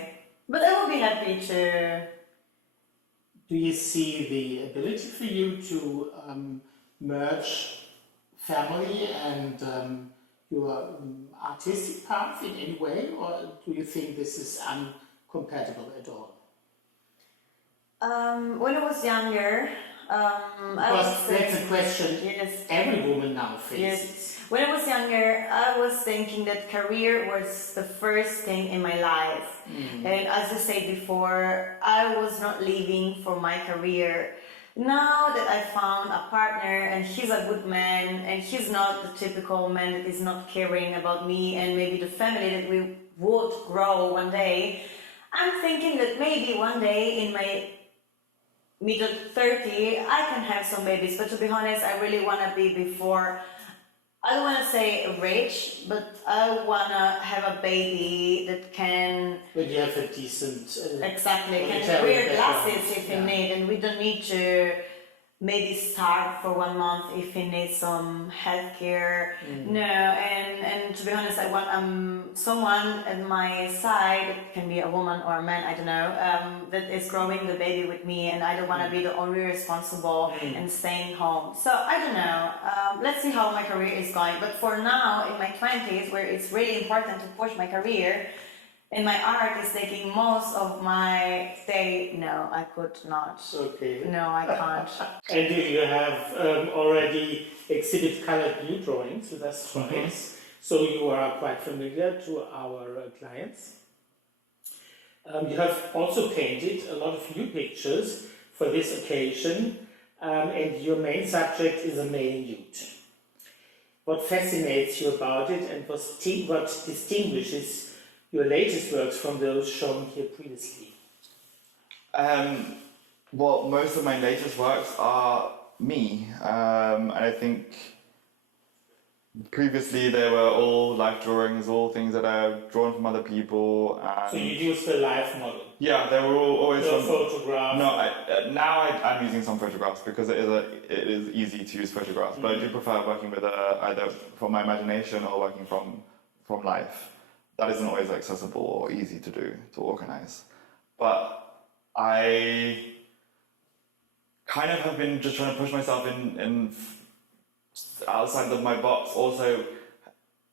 But I would be happy to. Do you see the ability for you to merge family and your artistic path in any way, or do you think this is incompatible at all? When I was younger, I Because would say, that's a question yes. every woman now faces. Yes. When I was younger, I was thinking that career was the first thing in my life. And as I said before, I was not living for my career. Now that I found a partner and he's a good man and he's not the typical man that is not caring about me and maybe the family that we would grow one day, I'm thinking that maybe one day in my middle 30, I can have some babies. But to be honest, I really want to be before, I don't want to say rich, but I want to have a baby that can... When you have a decent... Exactly, can monetary wear background. glasses if you Yeah. need, and we don't need to maybe starve for 1 month if you need some healthcare. No, and to be honest, I want someone at my side, it can be a woman or a man, I don't know, that is growing the baby with me, and I don't want to be the only responsible and staying home. So I don't know. Let's see how my career is going. But for now, in my 20s, where it's really important to push my career, and my art is taking most of my day. No, I could not. Okay. No, I can't. And do you have already exhibit colored new drawings with us twice? So you are quite familiar to our clients. You have also painted a lot of new pictures for this occasion, and your main subject is a male nude. What fascinates you about it, and what distinguishes your latest works from those shown here previously? Well, most of my latest works are me, and I think previously they were all life drawings, all things that I've drawn from other people. And So you used the life model, yeah, they were always your from. photograph. No, I'm using some photographs because it is easy to use photographs, but I do prefer working with either from my imagination or working from life. That isn't always accessible or easy to do, to organize. But I kind of have been just trying to push myself in outside of my box. Also,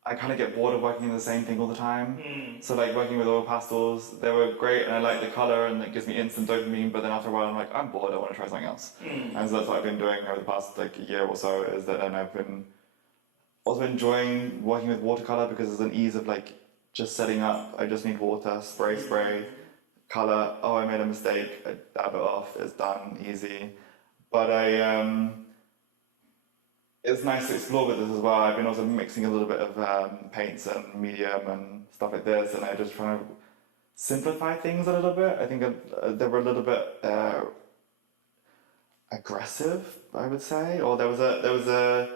I kind of get bored of working in the same thing all the time. So like working with oil pastels, they were great and I like the color and it gives me instant dopamine, but then after a while I'm like, I'm bored, I want to try something else. And so that's what I've been doing over the past like a year or so, is that, and I've been also enjoying working with watercolor because there's an ease of like just setting up. I just need water, spray, color. Oh, I made a mistake. I dab it off. It's done, easy. But it's nice to explore with this as well. I've been also mixing a little bit of paints and medium and stuff like this, and I just trying to simplify things a little bit. I think they were a little bit aggressive, I would say, or there was a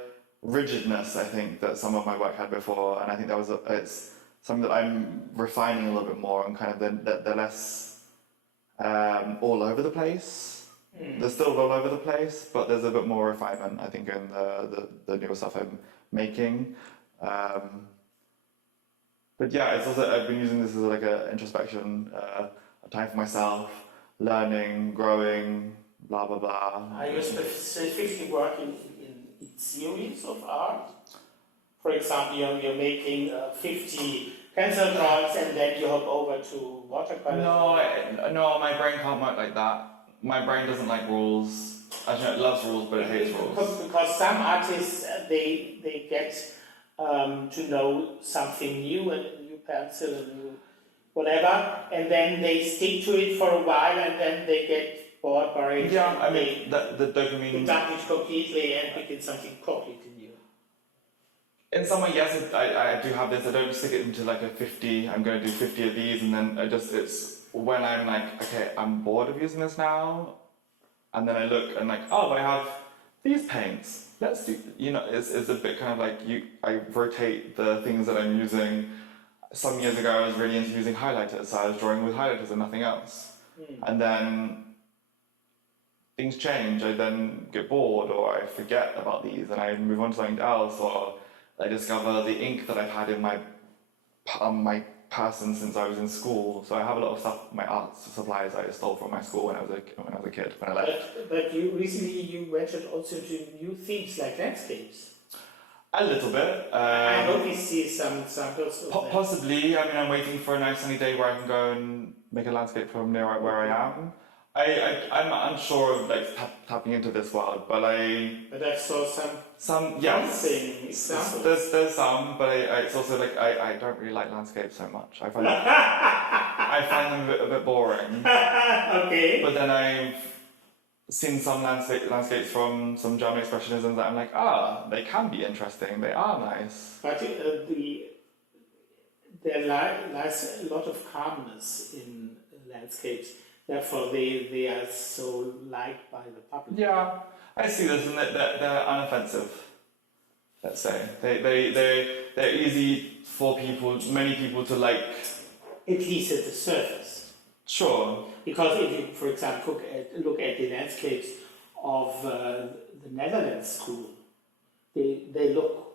rigidness, I think, that some of my work had before, and I think it's something that I'm refining a little bit more, and kind of they're less all over the place. They're still all over the place, but there's a bit more refinement, I think, in the newer stuff I'm making. But yeah, it's also, I've been using this as like an introspection, a time for myself, learning, growing, blah, blah, blah. Are you specifically working in series of art? For example, you're making 50 pencil drawings and then you hop over to watercolor? No, my brain can't work like that. My brain doesn't like rules. Actually, it loves rules, but it hates rules. Because some artists, they get to know something new, a new pencil, a new whatever, and then they stick to it for a while, and then they get bored by it. Yeah, I mean, the dopamine... dump it completely and begin something completely new. In some way, yes, I do have this. I don't stick it into like a 50, I'm going to do 50 of these, and then it's when I'm like, okay, I'm bored of using this now, and then I look and like, oh, I have these paints. Let's do, it's a bit kind of like I rotate the things that I'm using. Some years ago, I was really into using highlighters, so I was drawing with highlighters and nothing else. And then things change. I then get bored, or I forget about these, and I move on to something else, or I discover the ink that I've had in my person since I was in school. So I have a lot of stuff, my art supplies I stole from my school when I was a kid, when I left. But you recently ventured also to new themes like landscapes. A little bit. I hope we see some examples of that. Possibly. I mean, I'm waiting for a nice sunny day where I can go and make a landscape from near where I am. I'm unsure of like tapping into this world, but I saw some yes. Examples. There's some, but it's also like I don't really like landscapes so much. I find them a bit boring. Okay. But then I've seen some landscapes from some German expressionism that I'm like, they can be interesting. They are nice. But there lies a lot of calmness in landscapes. Therefore, they are so liked by the public. Yeah, I see this, and they're unoffensive. Let's say they're easy for many people to like. At least at the surface. Sure. Because if you, for example, look at the landscapes of the Netherlands school, they look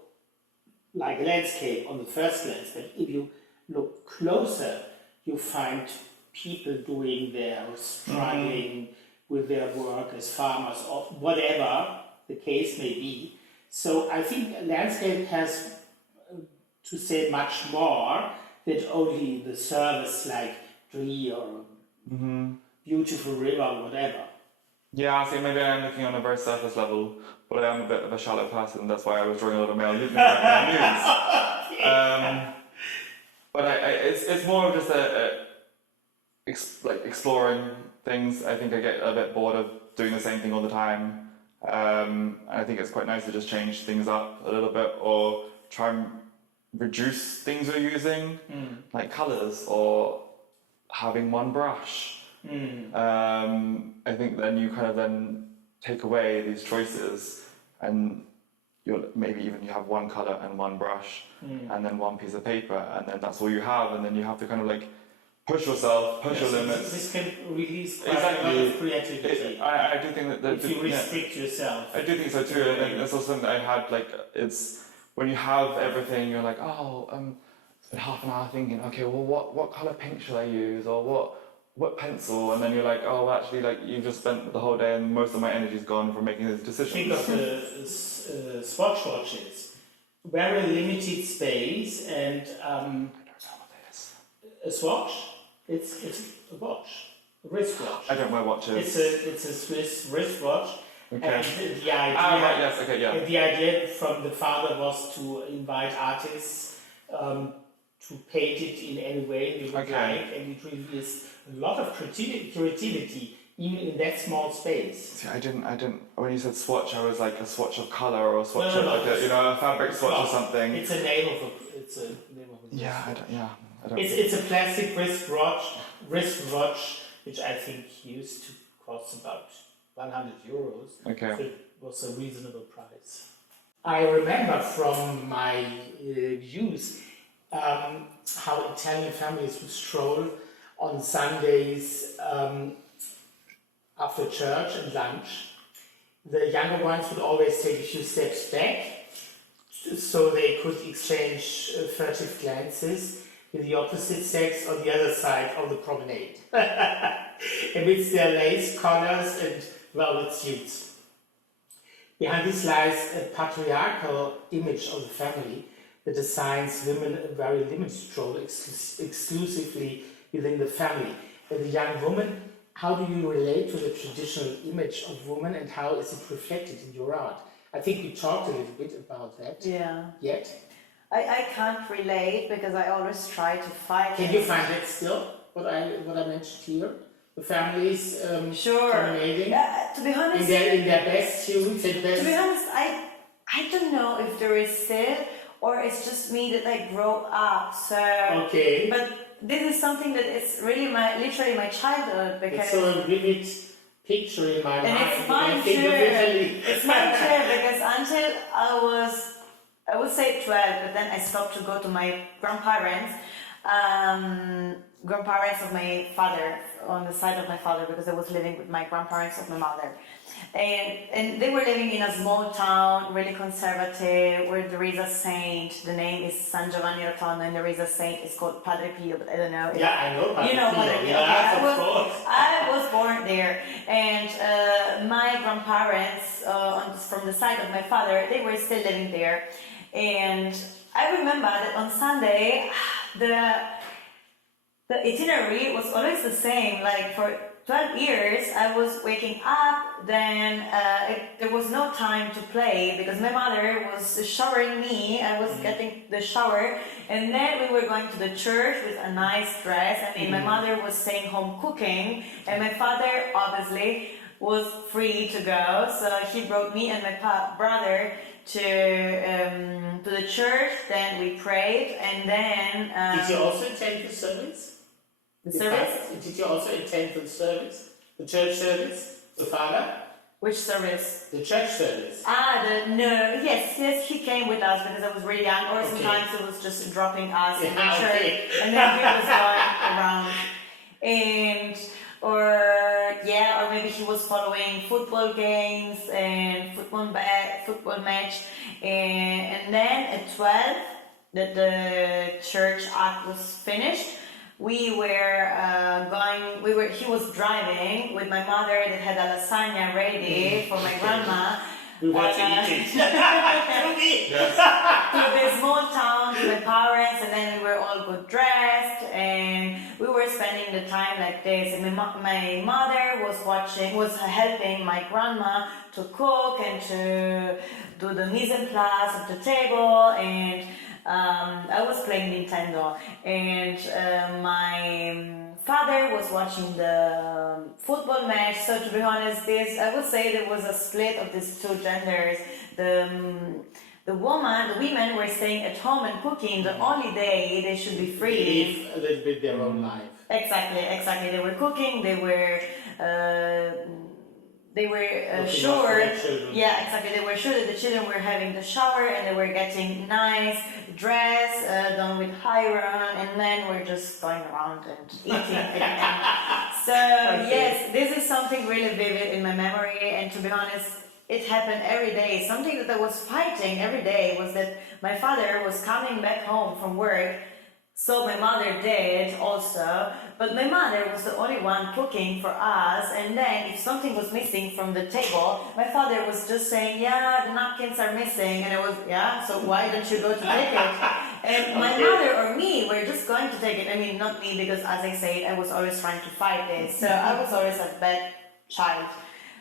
like a landscape on the first glance. But if you look closer, you find people doing their struggling with their work as farmers or whatever the case may be. So I think landscape has to say much more than only the service like tree or beautiful river or whatever. Yeah, see, maybe I'm looking on a very surface level, but I am a bit of a shallow person. That's why I was drawing a lot of male news. But it's more of just like exploring things. I think I get a bit bored of doing the same thing all the time. And I think it's quite nice to just change things up a little bit, or try and reduce things we're using, like colours, or having one brush. I think then you kind of then take away these choices, and maybe even you have one colour and one brush, and then one piece of paper, and then that's all you have, and then you have to kind of like push yourself, push your limits. This can release quite a lot of creativity. I do think that if you restrict yourself. I do think so too, and that's also something that I had. Like, it's when you have everything, you're like, spend half an hour thinking, okay, well, what color paint should I use, or what pencil, and then you're like, oh, actually, like you've just spent the whole day, and most of my energy's gone from making this decision. Think of the Swatch watches, very limited space, and I don't know what that is. A swatch. It's a watch, a wristwatch. I don't wear watches. It's a Swiss wristwatch, Okay. And the idea, right, yes, okay, yeah. and the idea from the father was to invite artists to paint it in any way they would like, and it really is a lot of creativity even in that small space. See, I didn't, when you said swatch, I was like a swatch of colour or a swatch No, of like a fabric swatch or something. It's a name of a Yeah, I don't. It's a plastic wristwatch, which I think used to cost about 100 euros. Okay. So it was a reasonable price. I remember from my youth how Italian families would stroll on Sundays after church and lunch. The younger ones would always take a few steps back so they could exchange furtive glances with the opposite sex on the other side of the promenade, amidst their lace collars and velvet suits. Behind this lies a patriarchal image of the family that assigns women a very limited role exclusively within the family. As a young woman, how do you relate to the traditional image of woman and how is it reflected in your art? I think we talked a little bit about that. Yeah. Yet. I can't relate because I always try to fight. Can you find that still? What I mentioned here? The families promenading? To be honest, in their best suits and best. To be honest, I don't know if there is still or it's just me that I grow up. So okay. But this is something that is really literally my childhood because it's so a vivid picture in my mind. And it's mine too. It's mine too because until I would say 12, but then I stopped to go to my grandparents of my father, on the side of my father, because I was living with my grandparents of my mother. And they were living in a small town, really conservative, where there is a saint. The name is San Giovanni Rotondo, and there is a saint, it's called Padre Pio, but I don't know. Yeah, I know Padre Pio. You know Padre Pio. Yeah, of course. I was born there, and my grandparents, from the side of my father, they were still living there. And I remember that on Sunday, the itinerary was always the same. Like for 12 years, I was waking up, then there was no time to play because my mother was showering me. I was getting the shower, and then we were going to the church with a nice dress. I mean, my mother was staying home cooking, and my father obviously was free to go. So he brought me and my brother to the church. Then we prayed, and then. Did you also attend the service? Did you also attend the service? The church service? The father? Which service? The church service. Yes, he came with us because I was really young, or sometimes he was just dropping us in the church, okay. and then he was going around, or maybe he was following football games and football match, and then at 12, that the church act was finished. He was driving with my mother that had a lasagna ready for my grandma. We were eating. To this small town with my parents, and then we were all good dressed, and we were spending the time like this. And my mother was helping my grandma to cook and to do the mise en place of the table, and I was playing Nintendo, and my father was watching the football match. So to be honest, I would say there was a split of these two genders. The women were staying at home and cooking. The only day they should be free. Live a little bit their own life. Exactly. They were cooking. They were sure. Yeah, exactly. They were sure that the children were having the shower and they were getting nice dress done with iron, and men were just going around and eating. So yes, this is something really vivid in my memory, and to be honest, it happened every day. Something that I was fighting every day was that my father was coming back home from work. So my mother did also, but my mother was the only one cooking for us, and then if something was missing from the table, my father was just saying, yeah, the napkins are missing, and I was, yeah, so why don't you go to take it? And my mother or me were just going to take it. I mean, not me, because as I said, I was always trying to fight this, so I was always a bad child.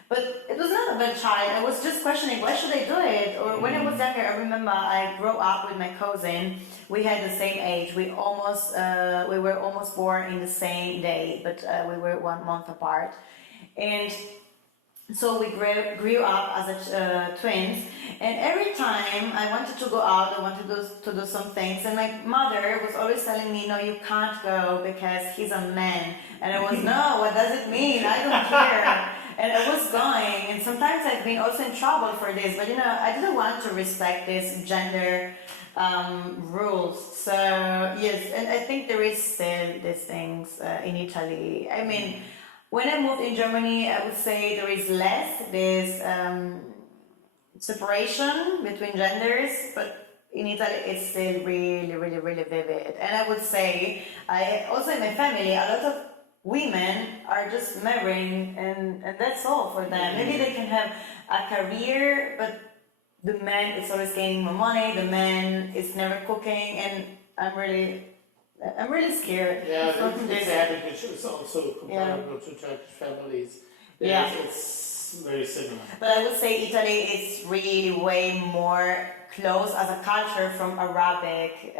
But it was not a bad child. I was just questioning, why should I do it? Or when I was younger, I remember I grew up with my cousin. We had the same age. We were almost born in the same day, but we were 1 month apart. And so we grew up as twins. And every time I wanted to go out, I wanted to do some things. And my mother was always telling me, no, you can't go because he's a man. And I was, no, what does it mean? I don't care. And I was going, and sometimes I've been also in trouble for this, but I didn't want to respect these gender rules. So yes, and I think there is still these things in Italy. I mean, when I moved in Germany, I would say there is less this separation between genders, but in Italy it's still really, really, really vivid. And I would say, also in my family, a lot of women are just marrying and that's all for them. Maybe they can have a career, but the man is always gaining more money, the man is never cooking, and I'm really scared. Yeah, from this this. habit which is also comparable to Turkish families. Yeah. It's very similar. But I would say Italy is really way more close as a culture from Arabic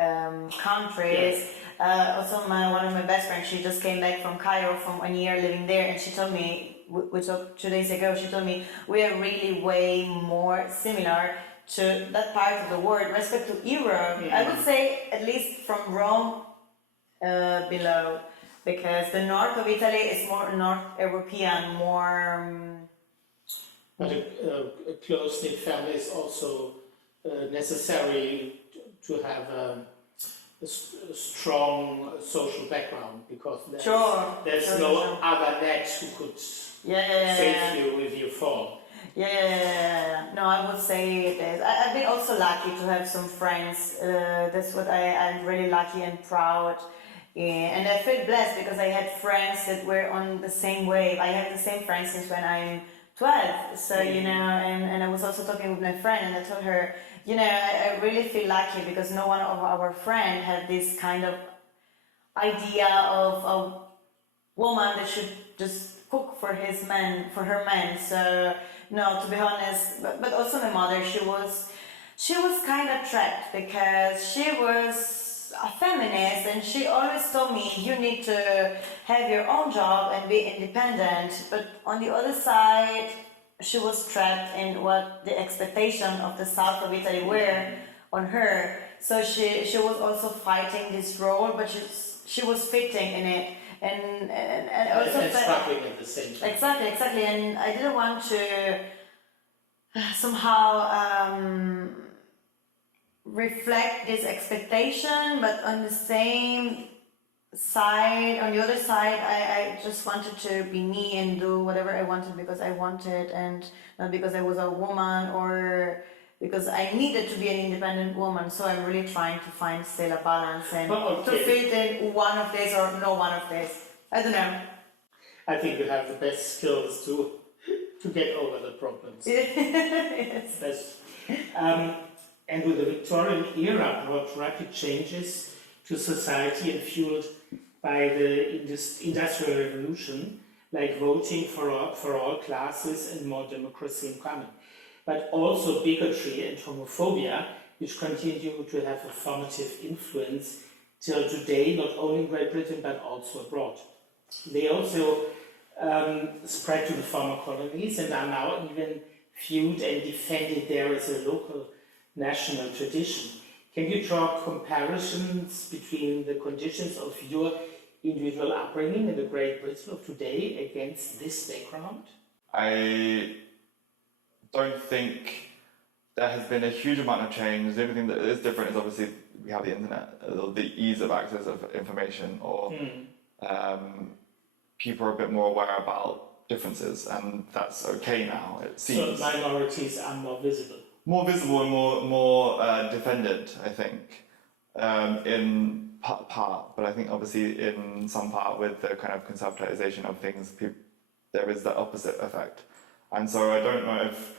countries. Yes. Also, one of my best friends, she just came back from Cairo from 1 year living there, and she told me, we talked 2 days ago, she told me we are really way more similar to that part of the world, respect to Europe. I would say at least from Rome below, because the north of Italy is more North European, more. But a close-knit family is also necessary to have a strong social background, because there's no other net who could save you if you fall. Yeah. No, I would say it is. I've been also lucky to have some friends. That's what I'm really lucky and proud. And I feel blessed because I had friends that were on the same wave. I have the same friends since when I'm 12. So, and I was also talking with my friend, and I told her, I really feel lucky because no one of our friends had this kind of idea of a woman that should just cook for her man. So, no, to be honest, but also my mother, she was kind of trapped because she was a feminist, and she always told me you need to have your own job and be independent. But on the other side, she was trapped in what the expectation of the south of Italy were on her. So she was also fighting this role, but she was fitting in it. And also struggling at the same time. Exactly. And I didn't want to somehow reflect this expectation, but on the other side, I just wanted to be me and do whatever I wanted because I wanted, and not because I was a woman or because I needed to be an independent woman. So I'm really trying to find still a balance and to fit in one of these or no one of these. I don't know. I think you have the best skills to get over the problems. Yes. And with the Victorian era brought rapid changes to society and fueled by the Industrial Revolution, like voting for all classes and more democracy in common. But also bigotry and homophobia, which continue to have a formative influence till today, not only in Great Britain but also abroad. They also spread to the former colonies and are now even viewed and defended there as a local national tradition. Can you draw comparisons between the conditions of your individual upbringing in the Great Britain of today against this background? I don't think there has been a huge amount of change. The only thing that is different is obviously we have the internet, the ease of access of information, or people are a bit more aware about differences, and that's okay now, it seems. So minorities are more visible. More visible and more defended, I think, in part. But I think obviously in some part with the kind of conceptualization of things, there is that opposite effect. And so I don't know if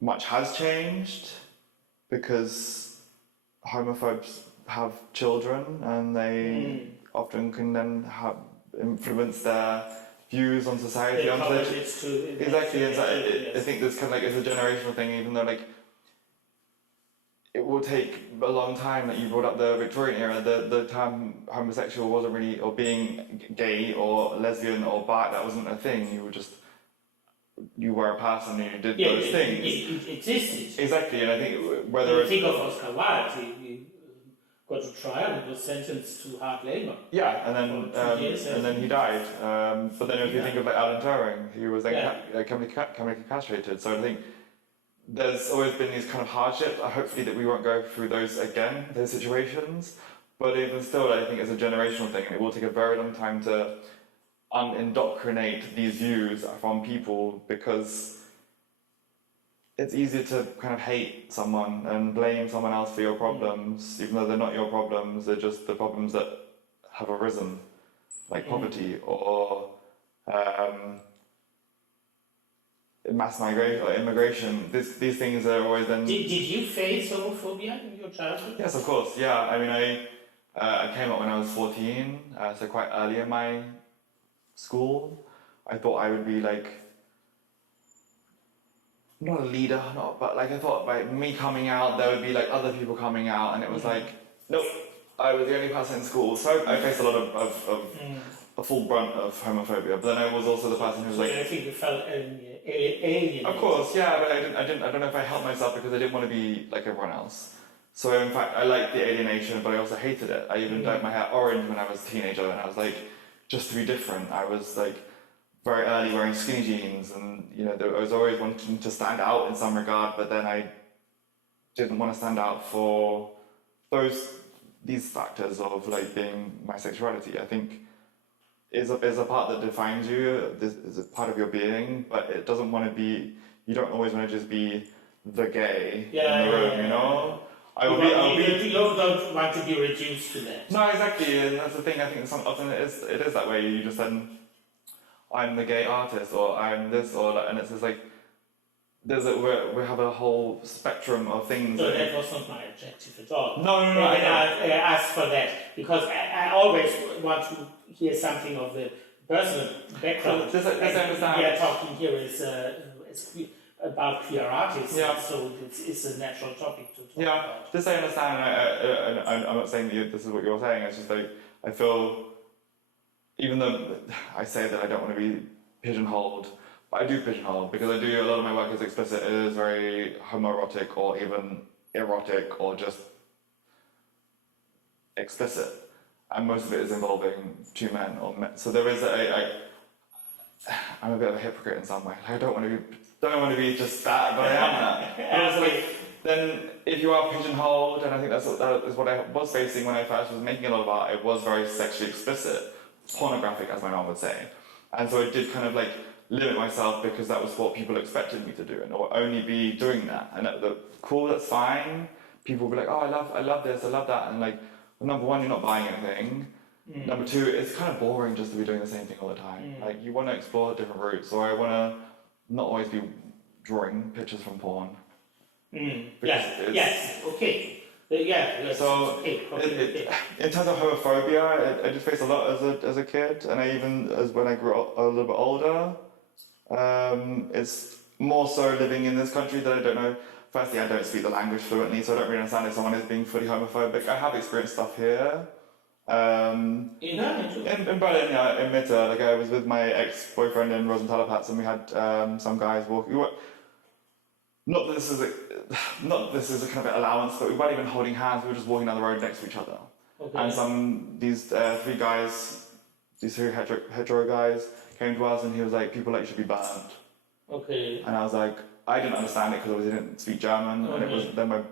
much has changed, because homophobes have children and they often can then influence their views on society. The On coverage such- is to exactly, and so I yes. think this kind of like it's a generational thing, even though like it will take a long time. Like you brought up the Victorian era, the term homosexual wasn't really, or being gay or lesbian or bi, that wasn't a thing. You were a person and you did those things. It existed. Exactly, and I think When whether you think of Oscar Wilde, he got to trial and was sentenced to hard labour. yeah, and For 2 years, then he died. But then if you think of like Alan Turing, he was then Yeah. chemically castrated. So I think there's always been these kind of hardships. Hopefully that we won't go through those again, those situations. But even still, I think it's a generational thing, and it will take a very long time to unindoctrinate these views from people, because it's easier to kind of hate someone and blame someone else for your problems, even though they're not your problems. They're just the problems that have arisen, like poverty or mass migration or immigration. These things are always then. Did you face homophobia in your childhood? Yes, of course. Yeah, I mean, I came up when I was 14, so quite early in my school. I thought I would be like not a leader, but like I thought by me coming out, there would be like other people coming out, and it was like, nope, I was the only person in school. So I faced a lot of a full brunt of homophobia. But then I was also the person who was like, I think you felt alien. of course, yeah, but I don't know if I helped myself because I didn't want to be like everyone else. So in fact, I liked the alienation, but I also hated it. I even dyed my hair orange when I was a teenager, and I was like, just to be different. I was like very early wearing skinny jeans, and I was always wanting to stand out in some regard, but then I didn't want to stand out for these factors of like being my sexuality. I think is a part that defines you. This is a part of your being, but it doesn't want to be. You don't always want to just be the gay in the room, you know. You don't want to be reduced to that. No, exactly, and that's the thing. I think often it is that way. You just then, I'm the gay artist, or I'm this, or that, and it's just like we have a whole spectrum of things. So that was not my objective at all. No. I asked for that because I always want to hear something of the personal background. This I understand. We are talking here is about queer artists, so it's a natural topic to talk about. This I understand, and I'm not saying that this is what you're saying. It's just like I feel, even though I say that I don't want to be pigeonholed, but I do pigeonhole because I do a lot of my work is explicit. It is very homoerotic or even erotic or just explicit, and most of it is involving two men or men. So there is I'm a bit of a hypocrite in some way. Like, I don't want to be just that, but I am that. But also, like, then if you are pigeonholed, and I think that is what I was facing when I first was making a lot of art. It was very sexually explicit, pornographic, as my mom would say, and so I did kind of like limit myself because that was what people expected me to do, and I would only be doing that. And cool, that's fine. People would be like, oh, I love this, I love that, and like, well, number one, you're not buying anything. Number two, it's kind of boring just to be doing the same thing all the time. Like, you want to explore different routes, or I want to not always be drawing pictures from porn. Yes, okay. So, okay. in terms of homophobia, I just faced a lot as a kid, and I even as when I grew up a little bit older. It's more so living in this country that I don't know. Firstly, I don't speak the language fluently, so I don't really understand if someone is being fully homophobic. I have experienced stuff here. In Berlin, yeah, in Mitte. Like, I was with my ex-boyfriend in Rosenthaler Platz, and we had some guys walking. Not that this is a kind of allowance, but we weren't even holding hands. We were just walking down the road next to each other. Okay. And these three guys, these three hetero guys, came to us, and he was like, "People like you should be banned." Okay. And I was like, I didn't understand it because I didn't speak German, and it was then my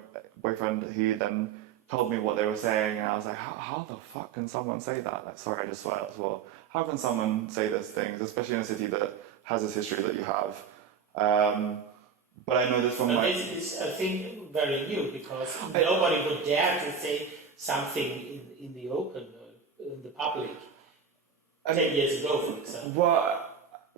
boyfriend. He then told me what they were saying, and I was like, how the fuck can someone say that? Like, sorry, I just swear as well. How can someone say these things, especially in a city that has this history that you have? But I know this from my... This is, I think, very new, because nobody would dare to say something in the open, in the public, 10 years ago, for example. Well,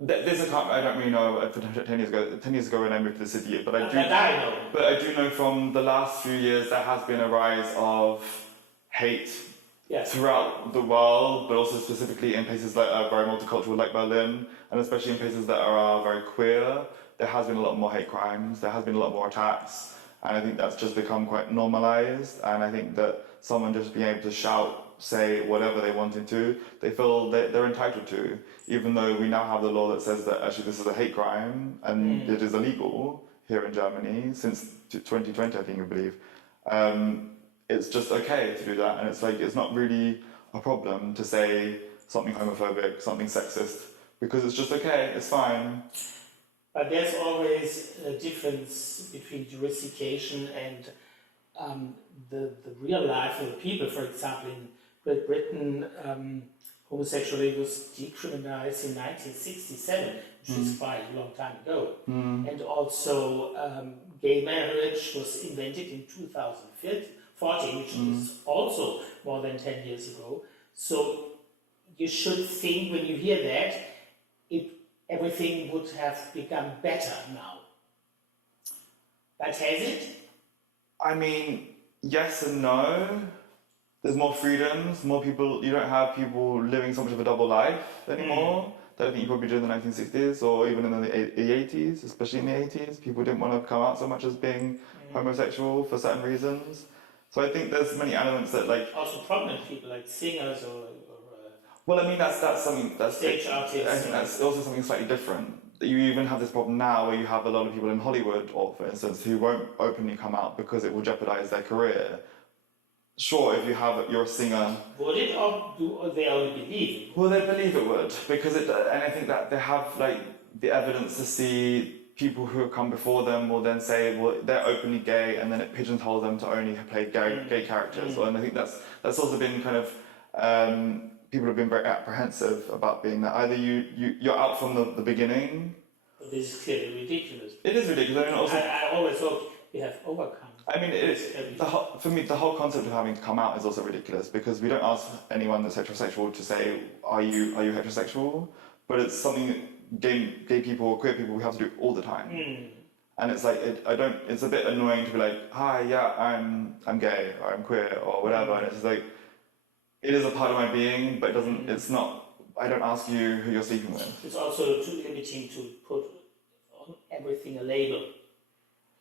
I don't really know 10 years ago. 10 years ago when I moved to the city, but I know. But I do know from the last few years there has been a rise of hate throughout the world, but also specifically in places that are very multicultural, like Berlin, and especially in places that are very queer, there has been a lot more hate crimes, there has been a lot more attacks, and I think that's just become quite normalized, and I think that someone just being able to shout, say whatever they wanted to, they feel that they're entitled to, even though we now have the law that says that actually this is a hate crime, and it is illegal here in Germany, since 2020, I think, I believe. It's just okay to do that, and it's like, it's not really a problem to say something homophobic, something sexist, because it's just okay, it's fine. But there's always a difference between jurisdiction and the real life of the people. For example, in Great Britain, homosexuality was decriminalized in 1967, which is quite a long time ago. And also, gay marriage was invented in 2014, which is also more than 10 years ago. So you should think, when you hear that, everything would have become better now. But has it? I mean, yes and no. There's more freedoms, more people. You don't have people living so much of a double life anymore that I think you probably did in the 1960s or even in the 80s, especially in the 80s. People didn't want to come out so much as being homosexual for certain reasons. So I think there's many elements that, like, also prominent people like singers or well, I mean, that's something that's stage artists. I think that's also something slightly different. You even have this problem now where you have a lot of people in Hollywood, or for instance, who won't openly come out because it will jeopardize their career. Sure, if you're a singer. Would it, or they only believe it? Well, they believe it would, because and I think that they have like the evidence to see people who have come before them will then say, well, they're openly gay, and then it pigeonholes them to only play gay characters. And I think that's also been kind of. People have been very apprehensive about being that. Either you're out from the beginning. But this is clearly ridiculous. It is ridiculous. I mean, also, I always hope we have overcome. I mean, for me, the whole concept of having to come out is also ridiculous, because we don't ask anyone that's heterosexual to say, are you heterosexual? But it's something gay people or queer people we have to do all the time. And it's like, it's a bit annoying to be like, hi, yeah, I'm gay, or I'm queer, or whatever. And it's like, it is a part of my being, but it's not, I don't ask you who you're sleeping with. It's also too limiting to put on everything a label.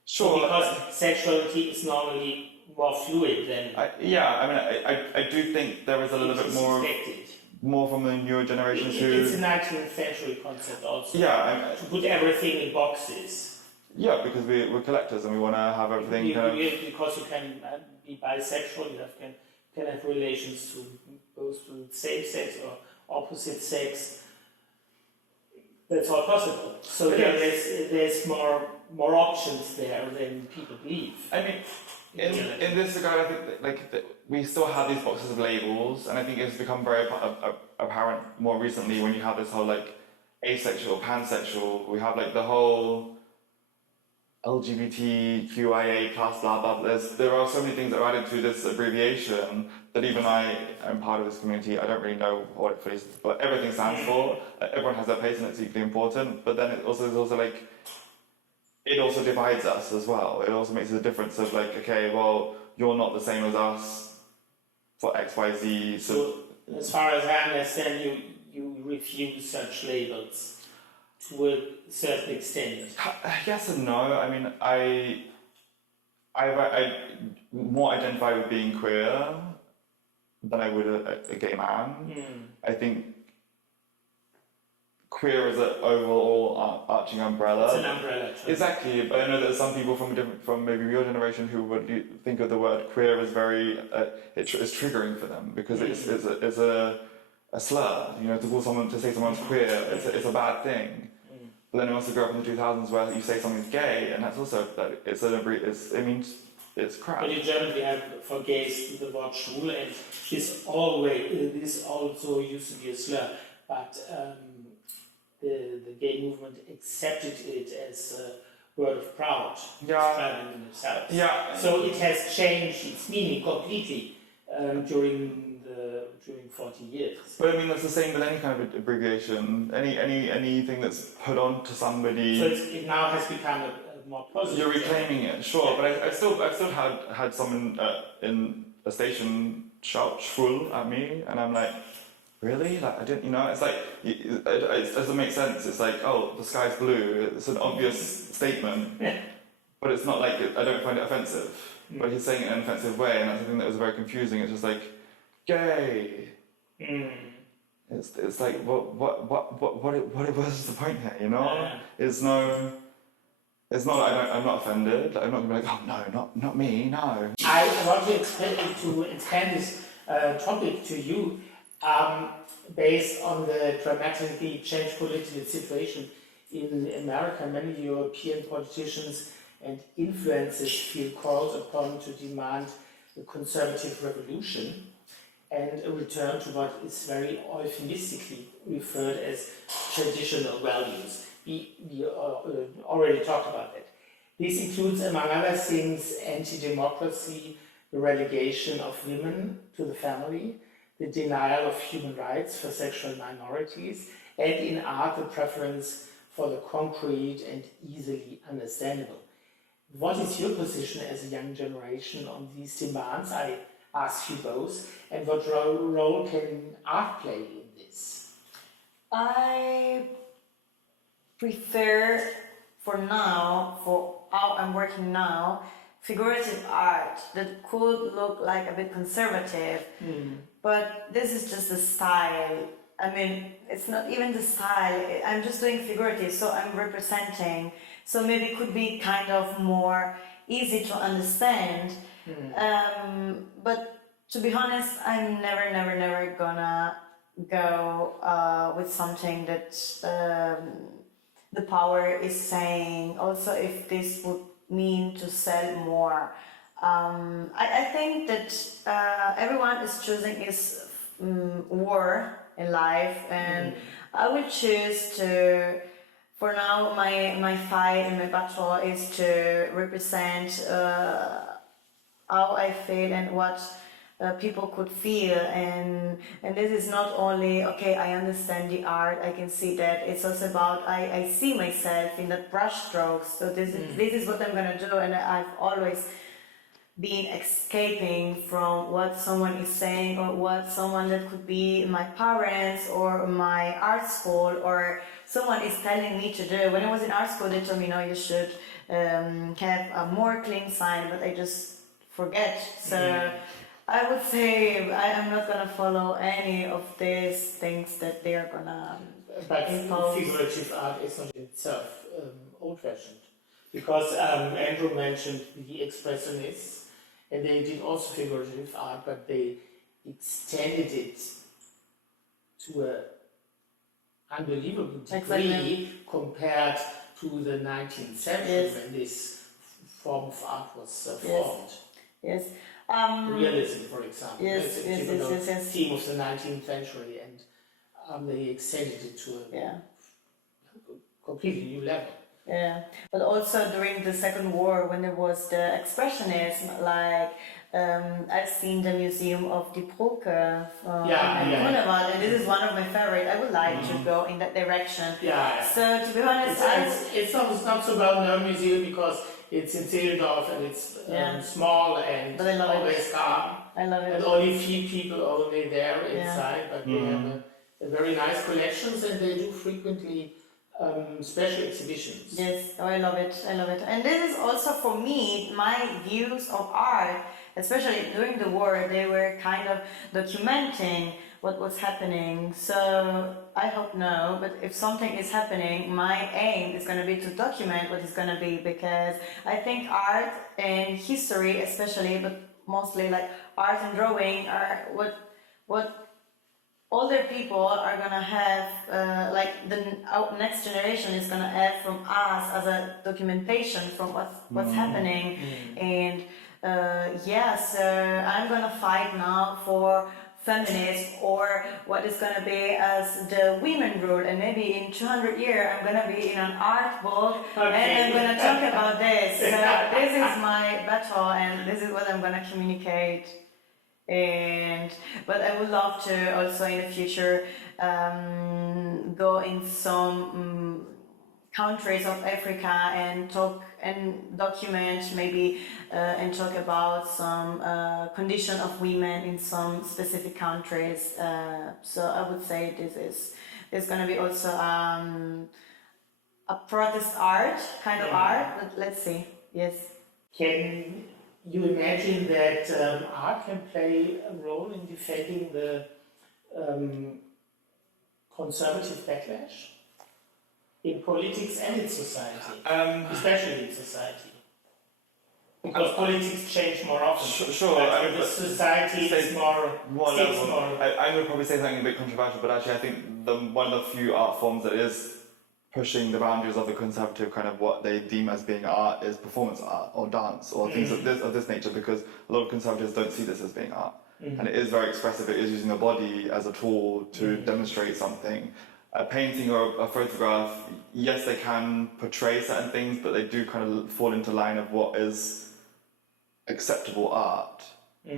Sure. Because sexuality is normally more fluid than... I do think there is a little bit more from the newer generations who... It's a 19th century concept also. Yeah. To put everything in boxes. Yeah, because we're collectors and we want to have everything because you can be bisexual, you can have relations to both to same sex or opposite sex. That's all possible. So there's more options there than people believe. I mean, in this regard, I think that we still have these boxes of labels, and I think it's become very apparent more recently when you have this whole like asexual, pansexual. We have like the whole LGBTQIA plus blah blah. There are so many things that are added to this abbreviation that even I am part of this community. I don't really know what it is, but everything stands for. Everyone has their place, and it's equally important. But then it also divides us as well. It also makes a difference of like, okay, well, you're not the same as us for X, Y, Z. So as far as I understand, you refuse such labels. To a certain extent. Yes and no. I mean, I more identify with being queer than I would a gay man. I think queer is an overall arching umbrella. It's an umbrella. Exactly, but I know that some people from maybe your generation who would think of the word queer as very it's triggering for them, because it's a slur. You know, to say someone's queer, it's a bad thing. But then I also grew up in the 2000s where you say something's gay, and that's also it's crap. But in Germany we have for gays the word schwul, and this also used to be a slur, but the gay movement accepted it as a word of pride. Yeah. So it has changed its meaning completely during 40 years. But I mean, that's the same with any kind of abbreviation. Anything that's put on to somebody. So it now has become a more positive. You're reclaiming it, sure. But I've still had someone in a station shout shrill at me, and I'm like, really? Like, I didn't, you know, it's like, it doesn't make sense. It's like, oh, the sky's blue. It's an obvious statement, but it's not like, I don't find it offensive. But he's saying it in an offensive way, and that's the thing that was very confusing. It's just like, gay. It's like, what was the point here, you know? It's not like I'm not offended. Like, I'm not going to be like, oh no, not me, no. I want to extend this topic to you based on the dramatically changed political situation in America. Many European politicians and influencers feel called upon to demand a conservative revolution and a return to what is very euphemistically referred as traditional values. We already talked about that. This includes, among other things, anti-democracy, the relegation of women to the family, the denial of human rights for sexual minorities, and in art, the preference for the concrete and easily understandable. What is your position as a young generation on these demands? I ask you both. And what role can art play in this? I prefer, for now, for how I'm working now, figurative art that could look like a bit conservative, but this is just the style. I mean, it's not even the style, I'm just doing figurative, so I'm representing. So maybe it could be kind of more easy to understand. But to be honest, I'm never gonna go with something that the power is saying. Also, if this would mean to sell more. I think that everyone is choosing his war in life, and I will choose to. For now, my fight and my battle is to represent how I feel and what people could feel, and this is not only, okay, I understand the art, I can see that, it's also about I see myself in the brush strokes, so this is what I'm gonna do, and I've always been escaping from what someone is saying, or what someone that could be my parents or my art school or someone is telling me to do. When I was in art school, they told me, no, you should have a more clean sign, but I just forget. So I would say I'm not gonna follow any of these things that they are gonna impose. Figurative art is not in itself old-fashioned, because Andrew mentioned the expressionists, and they did also figurative art, but they extended it to an unbelievable degree compared to the 19th century when this form of art was formed. Yes. Realism, for example, yes, is a typical theme of the 19th century, and they extended it to a completely new level. Yeah, but also during the Second War, when there was the expressionism, like I've seen the Museum of Die Brücke in Grunewald, and this is one of my favorite. I would like to go in that direction. So to be honest, it's not so well known museum because it's in Zeeldorf and it's small and always calm. I love it. And only few people only there inside, but they have a very nice collections, and they do frequently special exhibitions. Yes, I love it. And this is also for me, my views of art, especially during the war, they were kind of documenting what was happening. So I hope no, but if something is happening, my aim is going to be to document what is going to be, because I think art and history especially, but mostly like art and drawing are what older people are gonna have, like our next generation is gonna have from us as a documentation from what's happening, and so I'm gonna fight now for feminist, or what is gonna be as the women rule, and maybe in 200 years I'm gonna be in an art book and I'm gonna talk about this. So this is my battle, and this is what I'm gonna communicate. But I would love to also in the future go in some countries of Africa and talk and document maybe and talk about some condition of women in some specific countries. So I would say there's going to be also a protest art kind of art, but let's see. Yes. Can you imagine that art can play a role in defending the conservative backlash in politics and in society, especially in society? Because politics change more often. Sure. But the society is more level. I'm going to probably say something a bit controversial, but actually I think one of the few art forms that is pushing the boundaries of the conservative kind of what they deem as being art is performance art or dance or things of this nature, because a lot of conservatives don't see this as being art. And it is very expressive. It is using the body as a tool to demonstrate something. A painting or a photograph, yes, they can portray certain things, but they do kind of fall into line of what is acceptable art.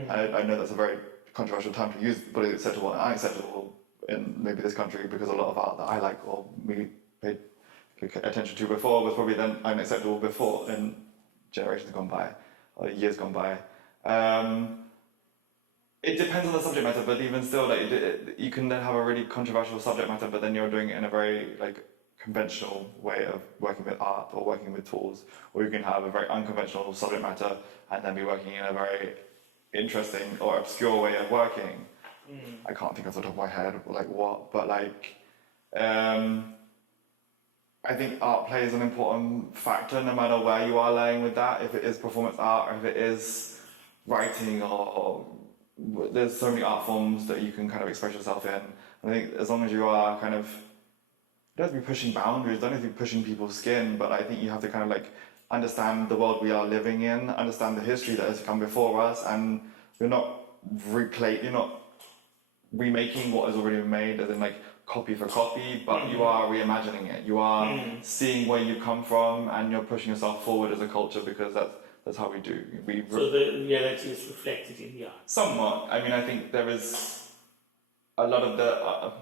I know that's a very controversial term to use, but it's acceptable and unacceptable in maybe this country, because a lot of art that I like or we paid attention to before was probably then unacceptable before in generations gone by or years gone by. It depends on the subject matter, but even still, like you can then have a really controversial subject matter, but then you're doing it in a very conventional way of working with art or working with tools, or you can have a very unconventional subject matter and then be working in a very interesting or obscure way of working. I can't think off the top of my head what, but I think art plays an important factor no matter where you are laying with that, if it is performance art or if it is writing or there's so many art forms that you can kind of express yourself in. I think as long as you are kind of, don't have to be pushing boundaries, don't have to be pushing people's skin, but I think you have to kind of understand the world we are living in, understand the history that has come before us, and you're not remaking what has already been made as in copy for copy, but you are reimagining it. You are seeing where you come from and you're pushing yourself forward as a culture, because that's how we do. So the reality is reflected in the art? Somewhat. I mean, I think there is a lot of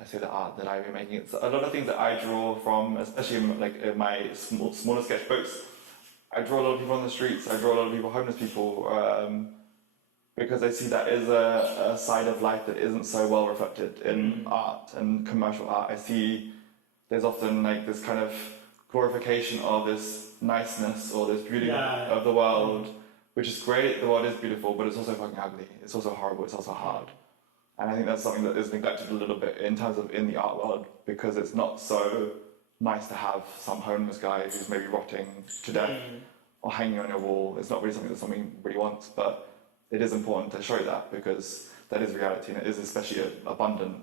I say the art that I've been making, it's a lot of things that I draw from, especially in my smaller sketchbooks. I draw a lot of people on the streets, I draw a lot of people, homeless people, because I see that is a side of life that isn't so well reflected in art and commercial art. I see there's often this kind of glorification of this niceness or this beauty of the world, which is great. The world is beautiful, but it's also fucking ugly. It's also horrible. It's also hard. And I think that's something that is neglected a little bit in terms of in the art world, because it's not so nice to have some homeless guy who's maybe rotting to death or hanging on your wall. It's not really something that somebody really wants, but it is important to show that, because that is reality, and it is especially abundant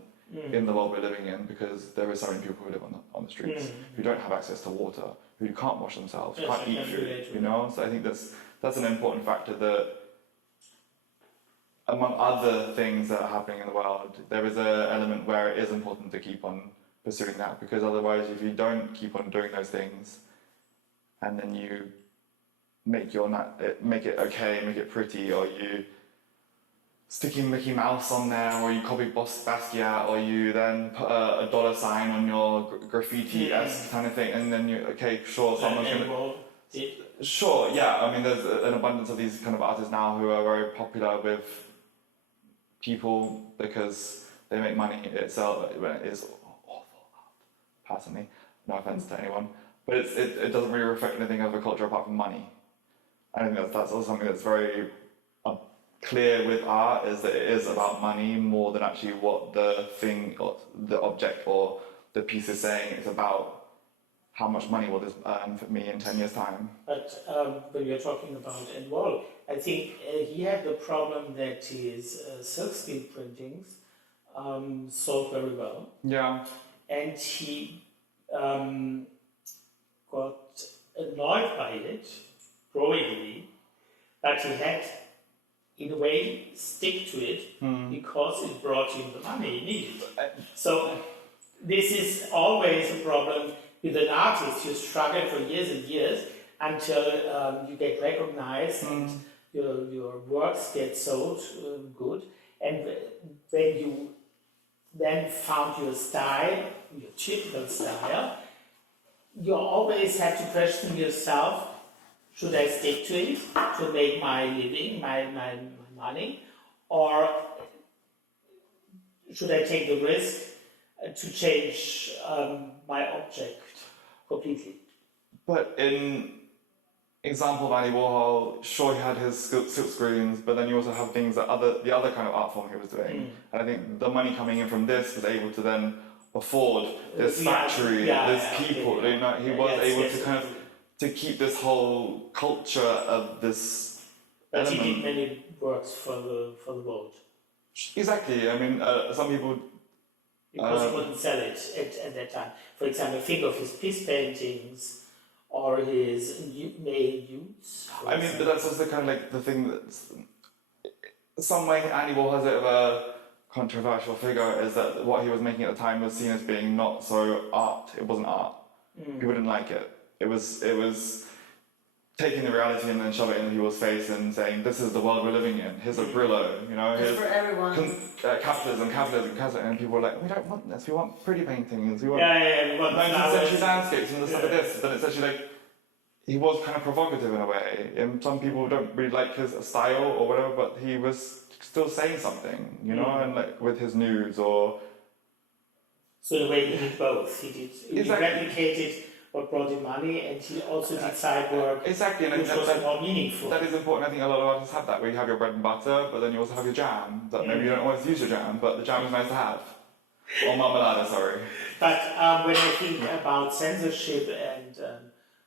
in the world we're living in, because there are so many people who live on the streets who don't have access to water, who can't wash themselves, can't eat food, So I think that's an important factor, that among other things that are happening in the world, there is an element where it is important to keep on pursuing that, because otherwise, if you don't keep on doing those things, and then you make it okay, make it pretty, or you sticking Mickey Mouse on there, or you copy Basquiat, or you then put a dollar sign on your graffiti-esque kind of thing, and then someone's gonna... Sure, yeah, I mean, there's an abundance of these kind of artists now who are very popular with people because they make money itself. It is awful art, personally, no offense to anyone, but it doesn't really reflect anything of a culture apart from money. I think that's also something that's very clear with art, is that it is about money more than actually what the thing or the object or the piece is saying. It's about how much money will this earn for me in 10 years' time. But when you're talking about Anwar, I think he had the problem that his silkscreen printings sold very well. Yeah. And he got annoyed by it, growingly, but he had, in a way, stick to it because it brought him the money he needed. So this is always a problem with an artist. You struggle for years and years until you get recognized and your works get sold good. And when you then found your style, your typical style, you always have to question yourself, should I stick to it to make my living, my money, or should I take the risk to change my object completely? But in example of Andy Warhol, sure he had his silk screens, but then you also have things that the other kind of art form he was doing. And I think the money coming in from this was able to then afford this factory, this people. Okay. You know, he was able to kind of to keep this whole culture of this. But he did many works for the world. Exactly. I mean, some people. Because he couldn't sell it at that time. For example, think of his peace paintings or his male youths. I mean, but that's also kind of like the thing that's. Some way Andy Warhol has a bit of a controversial figure is that what he was making at the time was seen as being not so art. It wasn't art. People didn't like it. It was taking the reality and then shoving it in people's face and saying, this is the world we're living in. Here's a Brillo, you know. It's for everyone. Capitalism, and people were like, we don't want this. We want pretty paintings. We want we want 19th century landscapes and stuff like this. Then it's actually like, he was kind of provocative in a way. And some people don't really like his style or whatever, but he was still saying something, you know, and like with his nudes or. So the way he did both, he replicated what brought him money, and he also did side work, exactly, and which was more meaningful. That is important. I think a lot of artists have that, where you have your bread and butter, but then you also have your jam. That maybe you don't always use your jam, but the jam is nice to have. Or marmalade, sorry. But when I think about censorship and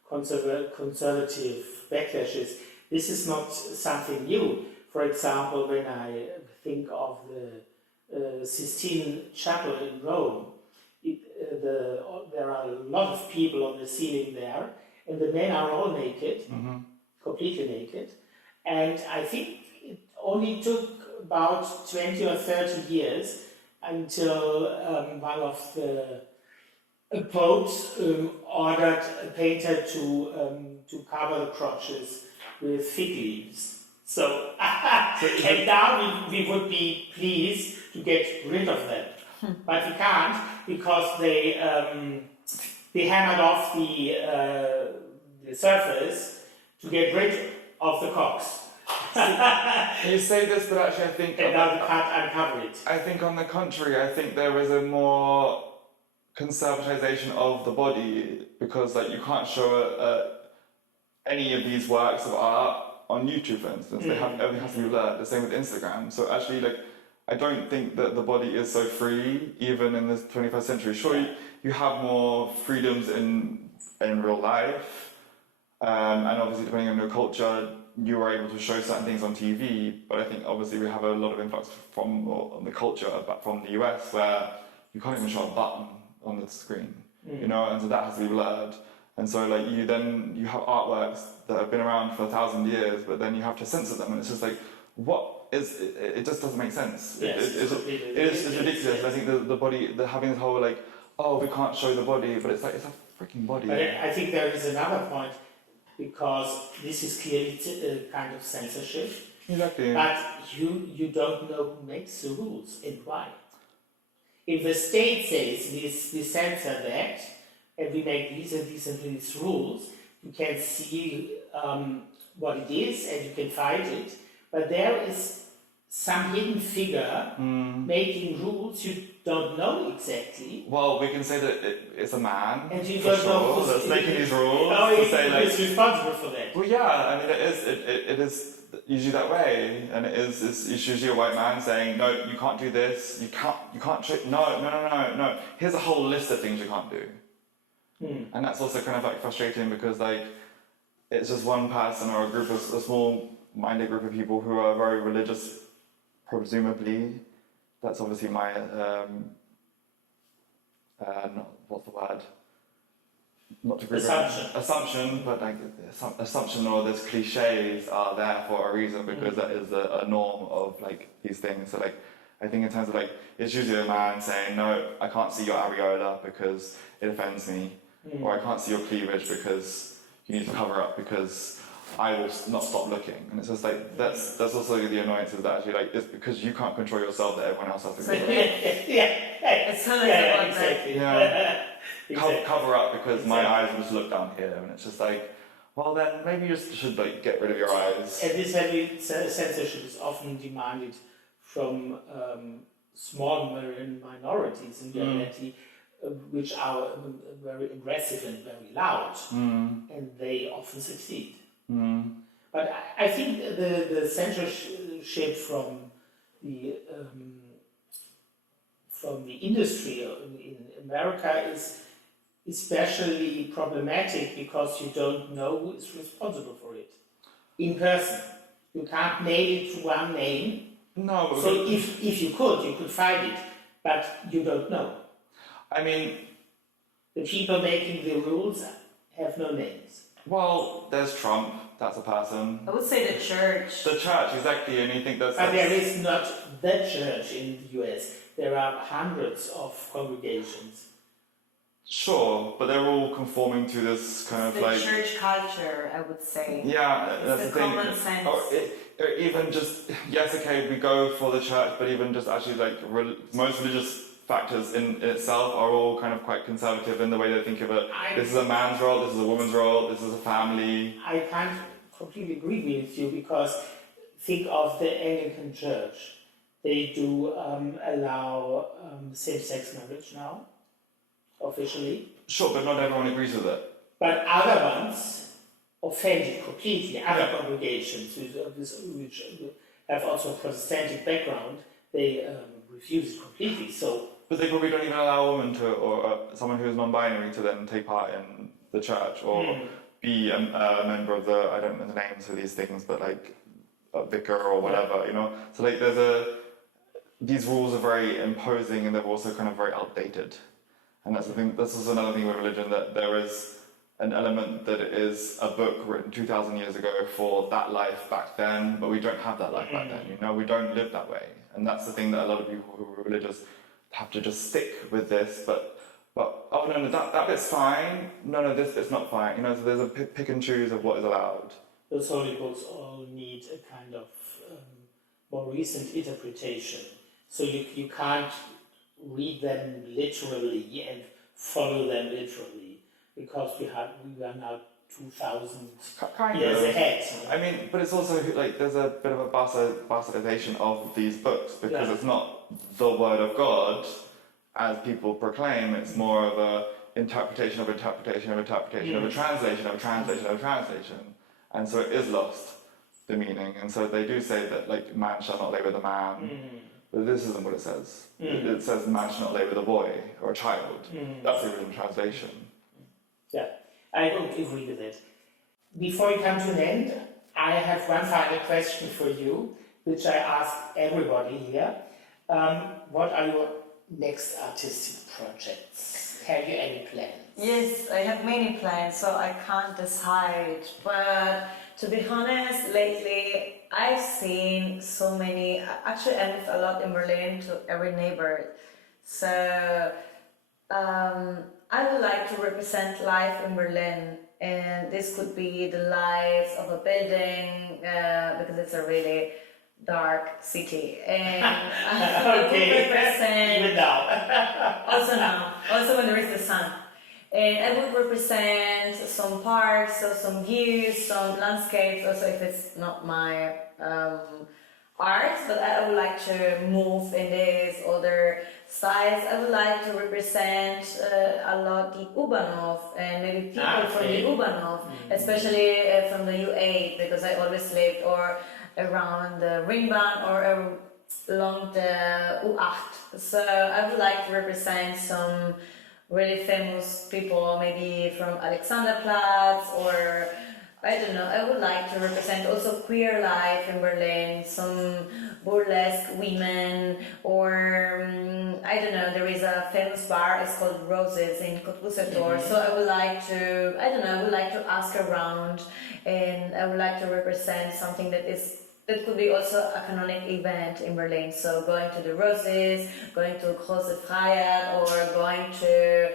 conservative backlashes, this is not something new. For example, when I think of the Sistine Chapel in Rome, there are a lot of people on the ceiling there, and the men are all naked, completely naked. And I think it only took about 20 or 30 years until one of the popes ordered a painter to cover the crotches with fig leaves. So, and now we would be pleased to get rid of them. But we can't, because they hammered off the surface to get rid of the cocks. You say this, but actually I think... And now we can't uncover it. I think on the contrary, I think there is a more conservatization of the body, because like you can't show any of these works of art on YouTube, for instance. Everything has to be blurred. The same with Instagram. So actually, like, I don't think that the body is so free, even in this 21st century. Sure, you have more freedoms in real life, and obviously depending on your culture, you are able to show certain things on TV, but I think obviously we have a lot of influx from the culture from the US, where you can't even show a button on the screen, you know, and so that has to be blurred. And so like you have artworks that have been around for 1,000 years, but then you have to censor them, and it's just like, it just doesn't make sense. Yes, it's ridiculous. I think the body, having this whole like, oh, we can't show the body, but it's like, it's a freaking body. But I think there is another point, because this is clearly a kind of censorship. Exactly. But you don't know who makes the rules and why. If the state says we censor that, and we make these and these and these rules, you can see what it is and you can fight it. But there is some hidden figure making rules you don't know exactly. Well, we can say that it's a man, and you for don't know sure, that's making these rules. Who's responsible for that? Well, yeah, I mean, it is usually that way, and it's usually a white man saying, no, you can't do this, you can't, no. Here's a whole list of things you can't do. And that's also kind of like frustrating, because like it's just one person or a small-minded group of people who are very religious, presumably. That's obviously my what's the word? Not to agree with assumption, but like assumption, or those cliches are there for a reason, because that is a norm of like these things. So like I think in terms of like, it's usually a man saying, no, I can't see your areola because it offends me, or I can't see your cleavage because you need to cover up because I will not stop looking. And it's just like, that's also the annoyance, is that actually like, it's because you can't control yourself that everyone else has to control. It's exactly. cover up because my eyes just look down here, and it's just like, well, then maybe you just should like get rid of your eyes. And this heavy censorship is often demanded from small minorities in reality, which are very aggressive and very loud, and they often succeed. But I think the censorship from the industry in America is especially problematic because you don't know who is responsible for it in person. You can't nail it to one name. No. So if you could find it, but you don't know. I mean, the people making the rules have no names. Well, there's Trump. That's a person. I would say the church. The church, exactly, and you think that's... But there is not the church in the US. There are hundreds of congregations. Sure, but they're all conforming to this kind of the like... church culture, I would say. Yeah, that's the the thing. common sense. Or even just, yes, okay, we go for the church, but even just actually like most religious factors in itself are all kind of quite conservative in the way they think of it. This is a man's role, this is a woman's role, this is a family. I can't completely agree with you because think of the Anglican Church. They do allow same-sex marriage now, officially. Sure, but not everyone agrees with it. But other ones offend it completely. Other congregations which have also a Protestantic background, they refuse it completely. So. But they probably don't even allow a woman to, or someone who is non-binary to then take part in the church or be a member of the, I don't know the names for these things, but like a vicar or whatever, you know? So like these rules are very imposing and they're also kind of very outdated. And that's the thing, this is another thing with religion, that there is an element that it is a book written 2,000 years ago for that life back then, but we don't have that life back then, you know? We don't live that way. And that's the thing that a lot of people who are religious have to just stick with this, but oh no, that bit's fine, no, this bit's not fine, you know, so there's a pick and choose of what is allowed. Those holy books all need a kind of more recent interpretation, so you can't read them literally and follow them literally, because we are now 2,000 years ahead. I mean, but it's also like there's a bit of a bastardization of these books because it's not the word of God as people proclaim. It's more of a interpretation of interpretation of interpretation of a translation of a translation of a translation, and so it is lost the meaning. And so they do say that like man shall not lay with a man, but this isn't what it says. It says man shall not lay with a boy or a child. That's the original translation. Yeah. I don't agree with it. Before we come to an end, I have one final question for you, which I ask everybody here. What are your next artistic projects? Have you any plans? Yes, I have many plans, so I can't decide. But to be honest, lately I've seen so many. Actually, I live a lot in Berlin, to every neighborhood. So I would like to represent life in Berlin, and this could be the lives of a building because it's a really dark city, and I would represent even now. also when there is the sun, and I would represent some parks, so some views, some landscapes. Also, if it's not my art, but I would like to move in these other styles. I would like to represent a lot the U-Bahnhof and maybe people from the U-Bahnhof, especially from the U8, because I always lived or around the Ringbahn or along the U8. So I would like to represent some really famous people, maybe from Alexanderplatz or I don't know. I would like to represent also queer life in Berlin, some burlesque women, or I don't know. There is a famous bar. It's called Roses in Cottbusser-Tor. So I would like to, I don't know. I would like to ask around, and I would like to represent something that could be also a canonic event in Berlin. So going to the Roses, going to Große Freiheit, or going to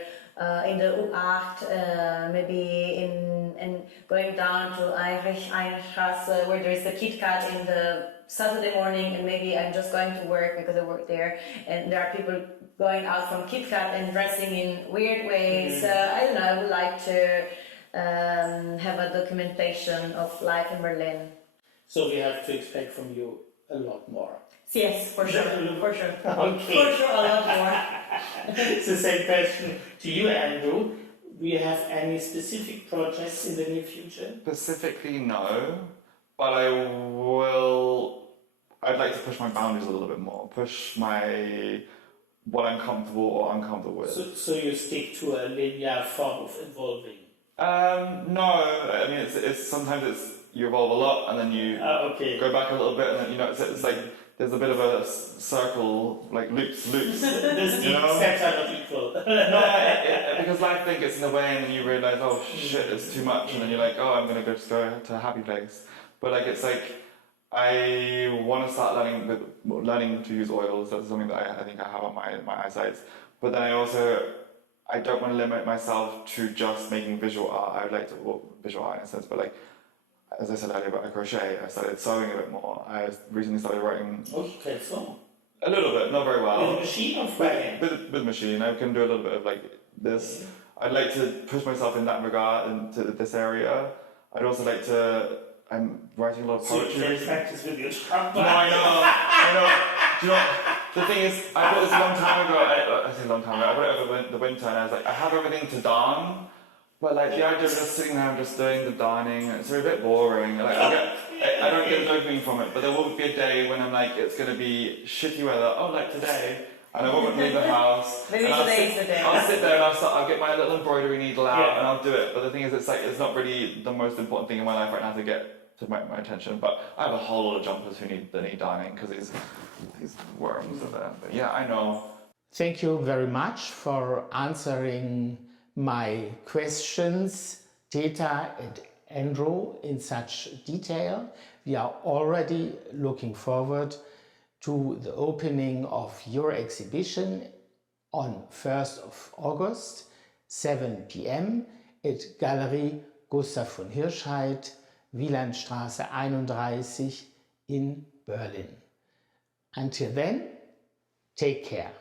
in the U8, maybe in going down to ihre, Straße, where there is the Kit Kat in the Saturday morning, and maybe I'm just going to work because I work there, and there are people going out from Kit Kat and dressing in weird ways. I don't know, I would like to have a documentation of life in Berlin. So we have to expect from you a lot more. Yes, for sure, for sure. Okay. For sure, a lot more. It's the same question to you, Andrew. Do you have any specific projects in the near future? Specifically, no, but I'd like to push my boundaries a little bit more, push what I'm comfortable or uncomfortable with. So you stick to a linear form of evolving? No, I mean, sometimes you evolve a lot and then you go back a little bit, and then, it's like, there's a bit of a circle, like loops. The steps are not equal. No, because life then gets in the way, and then you realise, oh shit, it's too much, and then you're like, oh, I'm gonna just go to a happy place. But it's like, I want to start learning to use oils. That's something that I think I have on my eyesight. But then I don't want to limit myself to just making visual art. I would like to, visual art in a sense, but as I said earlier about the crochet, I started sewing a bit more. I recently started writing. Oh, you can sew? A little bit, not very well. With a machine or flying? With machine. I can do a little bit of this. I'd like to push myself in that regard into this area. I'd also like to. I'm writing a lot of poetry. So you can practice with your drum. No, I know. Do you know? The thing is, I bought this a long time ago. I say a long time ago. I bought it over the winter, and I was like, I have everything to darn. But the idea of just sitting there and just doing the darning, it's a bit boring. I don't get dopamine from it, but there will be a day when I'm it's going to be shitty weather, like today, and I won't leave the house. Maybe today is the day. I'll sit there and I'll get my little embroidery needle out and I'll do it. But the thing is, it's not really the most important thing in my life right now to get to my attention. But I have a whole lot of jumpers who need darning because these worms are there. But yeah, I know. Thank you very much for answering my questions, Teta and Andrew, in such detail. We are already looking forward to the opening of your exhibition on 1st of August, 7 p.m. at Galerie Gustav von Hirschheydt, Wielandstraße 31 in Berlin. Until then, take care.